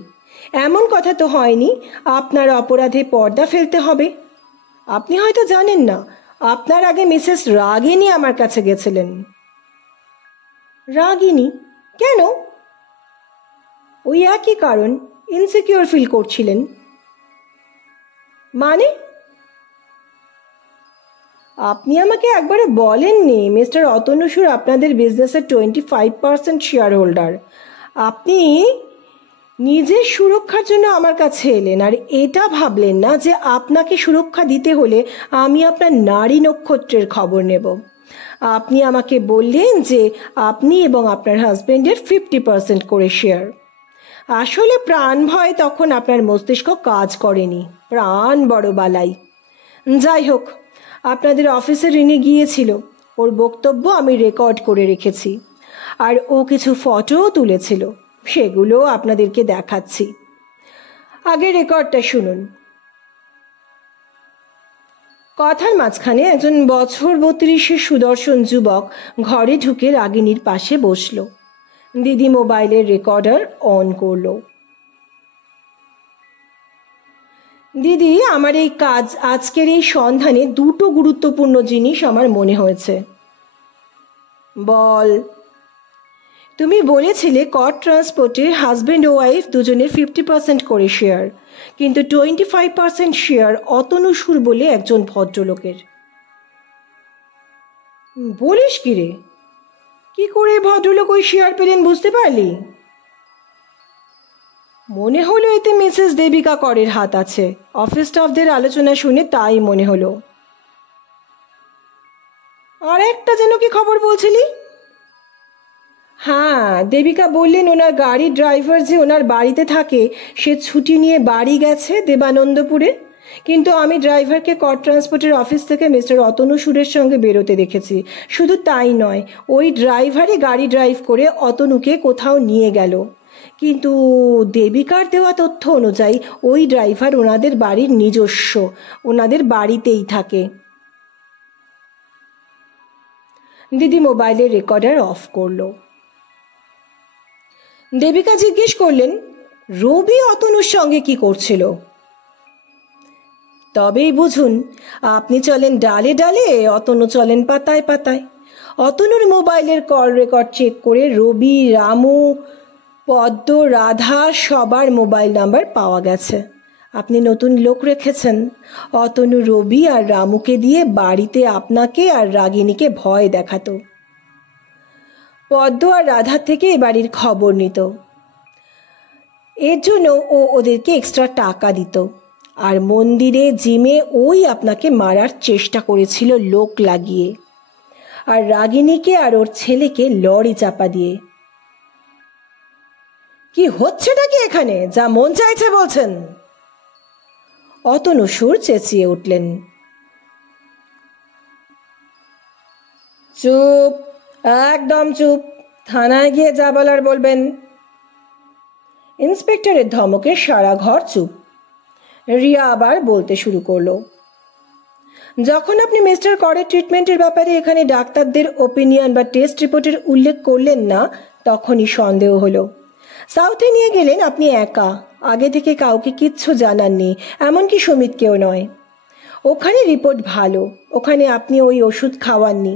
এমন কথা তো হয়নি আপনার অপরাধে পর্দা ফেলতে হবে। আপনি হয়তো জানেন না, আপনার আগে মিসেস রাগিনী আমার কাছে গেছিলেন। রাগিনী? কেন? ওই একই কারণ, ইনসিকিউর ফিল করছিলেন। মানে? আপনি আমাকে একবারে বলেননি মিস্টার অতনুসুর আপনাদের বিজনেসের 25% শেয়ার হোল্ডার। আপনি নিজের সুরক্ষার জন্য আমার কাছে এলেন, আর এটা ভাবলেন না যে আপনাকে সুরক্ষা দিতে হলে আমি আপনার নারী নক্ষত্রের খবর নেব। আপনি আমাকে বললেন যে আপনি এবং আপনার হাজবেন্ডের 50% করে শেয়ার। আসলে প্রাণ ভয় তখন আপনার মস্তিষ্ক কাজ করেনি, প্রাণ বড় বালাই। যাই হোক, আপনাদের অফিসে রিনি গিয়েছিল, ওর বক্তব্য আমি রেকর্ড করে রেখেছি, আর ও কিছু ফটোও তুলেছিল, সেগুলো আপনাদেরকে দেখাচ্ছি। আগে রেকর্ডটা শুনুন। কথার মাঝখানে একজন বছর 32-এর সুদর্শন যুবক ঘরে ঢুকে রাগিনীর পাশে বসল। দিদি মোবাইলের রেকর্ডার অন করলো। দিদি, আমার এই কাজ আজকের এই সন্ধানে দুটো গুরুত্বপূর্ণ জিনিস আমার মনে হয়েছে। বল। তুমি বলেছিলে কর ট্রান্সপোর্টে হাজব্যান্ড ও ওয়াইফ দুজনের 50% করে শেয়ার, কিন্তু 25% শেয়ার অতনুসুর বলে একজন ভদ্রলোকের। বলিস কি রে? কি করে ভদ্রলোক ওই শেয়ার পেলেন বুঝতে পারলি? মনে হলো এতে মিসেস দেবিকা করের হাত আছে। অফিস স্টাফদের আলোচনা শুনে তাই মনে হলো। আর একটা যেন কি খবর বলছিলি? হ্যাঁ, দেবিকা বললেন ওনার গাড়ির ড্রাইভার যে ওনার বাড়িতে থাকে সে ছুটি নিয়ে বাড়ি গেছে দেবানন্দপুরে। কিন্তু আমি ড্রাইভারকে কর ট্রান্সপোর্টের অফিস থেকে মিস্টার অতনু সুরের সঙ্গে বেরোতে দেখেছি। শুধু তাই নয়, ওই ড্রাইভারই গাড়ি ড্রাইভ করে অতনুকে কোথাও নিয়ে গেল। কিন্তু দেবিকার দেওয়া তথ্য অনুযায়ী ওই ড্রাইভার ওনাদের বাড়ির নিজস্ব, ওনাদের বাড়িতেই থাকে। দিদি মোবাইলের রেকর্ডার অফ করলো। দেবিকা জিজ্ঞেস করলেন, রবি অতনুর সঙ্গে কি করছিল? তবেই বুঝুন, আপনি চলেন ডালে ডালে, অতনু চলেন পাতায় পাতায়। অতনুর মোবাইলের কল রেকর্ড চেক করে রবি, রামু, পদ্ম, রাধা সবার মোবাইল নাম্বার পাওয়া গেছে। আপনি নতুন লোক রেখেছেন। অতনু রবি আর রামুকে দিয়ে বাড়িতে আপনাকে আর রাগিনীকে ভয় দেখাতো। পদ্ম আর রাধা থেকে এ বাড়ির খবর নিত। এর জন্য ও ওদেরকে এক্সট্রা টাকা দিত। আর মন্দিরে, জিমে ওই আপনাকে মারার চেষ্টা করেছিল লোক লাগিয়ে, আর রাগিনীকে আর ওর ছেলেকে লরি চাপা দিয়ে। কি হচ্ছেটা কি এখানে? যা মন চাইছে বলছেন? অতনু সুর চেঁচিয়ে উঠলেন। চুপ, একদম চুপ। থানায় গিয়ে যা বলার বলবেন। ইন্সপেক্টরের ধমকে সারা ঘর চুপ। রিয়া আবার বলতে শুরু করলো, যখন আপনি মিস্টার করের ট্রিটমেন্টের ব্যাপারে এখানে ডাক্তারদের ওপিনিয়ন বা টেস্ট রিপোর্টের উল্লেখ করলেন না, তখনই সন্দেহ হলো। সাউথে নিয়ে গেলেন আপনি একা, আগে থেকে কাউকে কিচ্ছু জানাননি, এমনকি সুমিতকেও নয়। ওখানে রিপোর্ট ভালো, ওখানে আপনি ওই ওষুধ খাওয়াননি।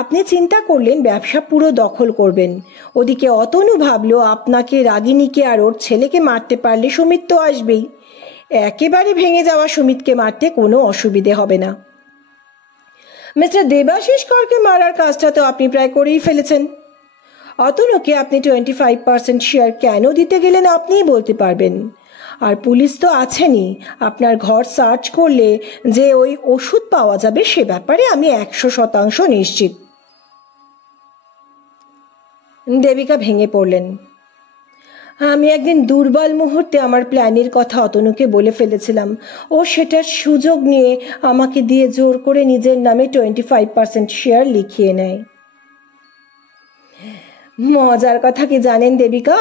আপনি চিন্তা করলেন ব্যবসা পুরো দখল করবেন। ওদিকে অতনু ভাবলো আপনাকে, রাগিনীকে আর ওর ছেলেকে মারতে পারলে সুমিত তো আসবেই। একেবারে ভেঙে যাওয়া সুমিতকে মারতে কোনো অসুবিধে হবে না। মিস্টার দেবাশিস করকে মারার কাজটা তো আপনি প্রায় করেই ফেলেছেন। অতনুকে আপনি 25% শেয়ার কেন দিতে গেলেন আপনিই বলতে পারবেন। আর পুলিশ তো আছেনই, আপনার ঘর সার্চ করলে যে ওই ওষুধ পাওয়া যাবে সে ব্যাপারে আমি 100% নিশ্চিত। দেবিকা ভেঙে পড়লেন। আমি একদিন দুর্বল মুহূর্তে আমার প্ল্যানের কথা অতনুকে বলে ফেলেছিলাম। ও সেটার সুযোগ নিয়ে আমাকে দিয়ে জোর করে নিজের নামে 25% শেয়ার লিখিয়ে নেয়। মজার কথা কি জানেন দেবিকা,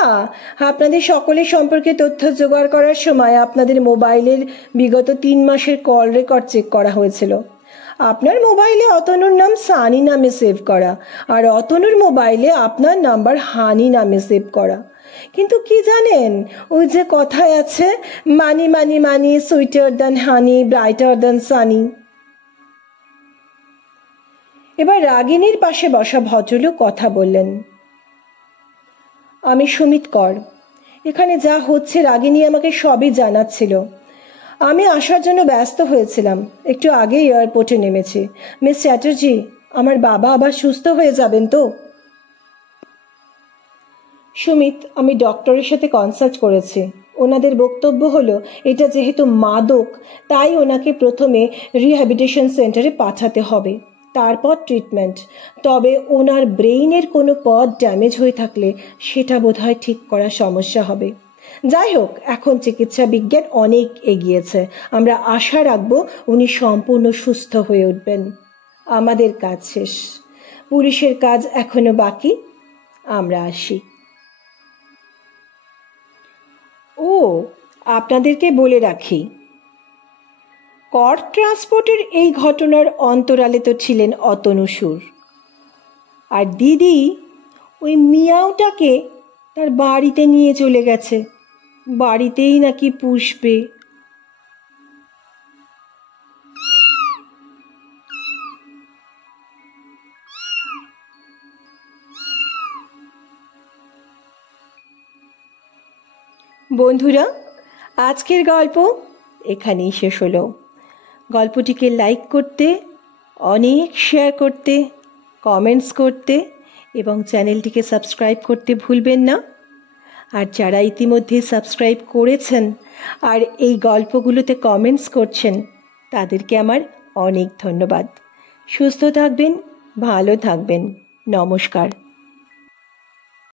আপনাদের সকলের সম্পর্কে তথ্য জোগাড় করার সময় আপনাদের মোবাইলের বিগত 3 মাসের কল রেকর্ড চেক করা হয়েছিল। আপনার মোবাইলে অতনুর নাম সানি নামে সেভ করা, আর অতনুর মোবাইলে আপনার নাম্বার হানি নামে সেভ করা। কিন্তু কি জানেন, ওই যে কথায় আছে, মানি মানি মানি, সুইটার দ্যান হানি, ব্রাইটার দ্যান সানি। এবার রাগিনীর পাশে বসা ভদ্রলোক কথা বললেন, আমি সুমিত কর। এখানে যা হচ্ছে রাগিনী আমাকে সবই জানাচ্ছিল। আমি আসার জন্য ব্যস্ত হয়েছিলাম, একটু আগে এয়ারপোর্টে নেমেছি। মিস চ্যাটার্জি, আমার বাবা আবার সুস্থ হয়ে যাবেন তো? সুমিত, আমি ডক্টরের সাথে কনসাল্ট করেছি। ওনাদের বক্তব্য হলো এটা যেহেতু মাদক, তাই ওনাকে প্রথমে রিহ্যাবিলিটেশন সেন্টারে পাঠাতে হবে, তারপর ট্রিটমেন্ট। তবে ওনার ব্রেইনের কোনো পথ ড্যামেজ হয়ে থাকলে সেটা বোধহয় ঠিক করা সমস্যা হবে। যাই হোক, এখন চিকিৎসা বিজ্ঞান অনেক এগিয়েছে। আমরা আশা রাখব উনি সম্পূর্ণ সুস্থ হয়ে উঠবেন। আমাদের কাজ শেষ, পুলিশের কাজ এখনো বাকি। আমরা আসি। ও, আপনাদেরকে বলে রাখি, কর ট্রান্সপোর্টের এই ঘটনার অন্তরালে তো ছিলেন অতনু সুর। আর দিদি ওই মিয়াওটাকে তার বাড়িতে নিয়ে চলে গেছে, বাড়িতেই নাকি পুষবে। বন্ধুরা, আজকের গল্প এখানেই শেষ হলো। গল্পটিকে লাইক করতে, অনেক শেয়ার করতে, কমেন্টস করতে এবং চ্যানেলটিকে সাবস্ক্রাইব করতে ভুলবেন না। আর যারা ইতিমধ্যে সাবস্ক্রাইব করেছেন আর এই গল্পগুলোতে কমেন্টস করছেন, তাদেরকে আমার অনেক ধন্যবাদ। সুস্থ থাকবেন, ভালো থাকবেন। নমস্কার।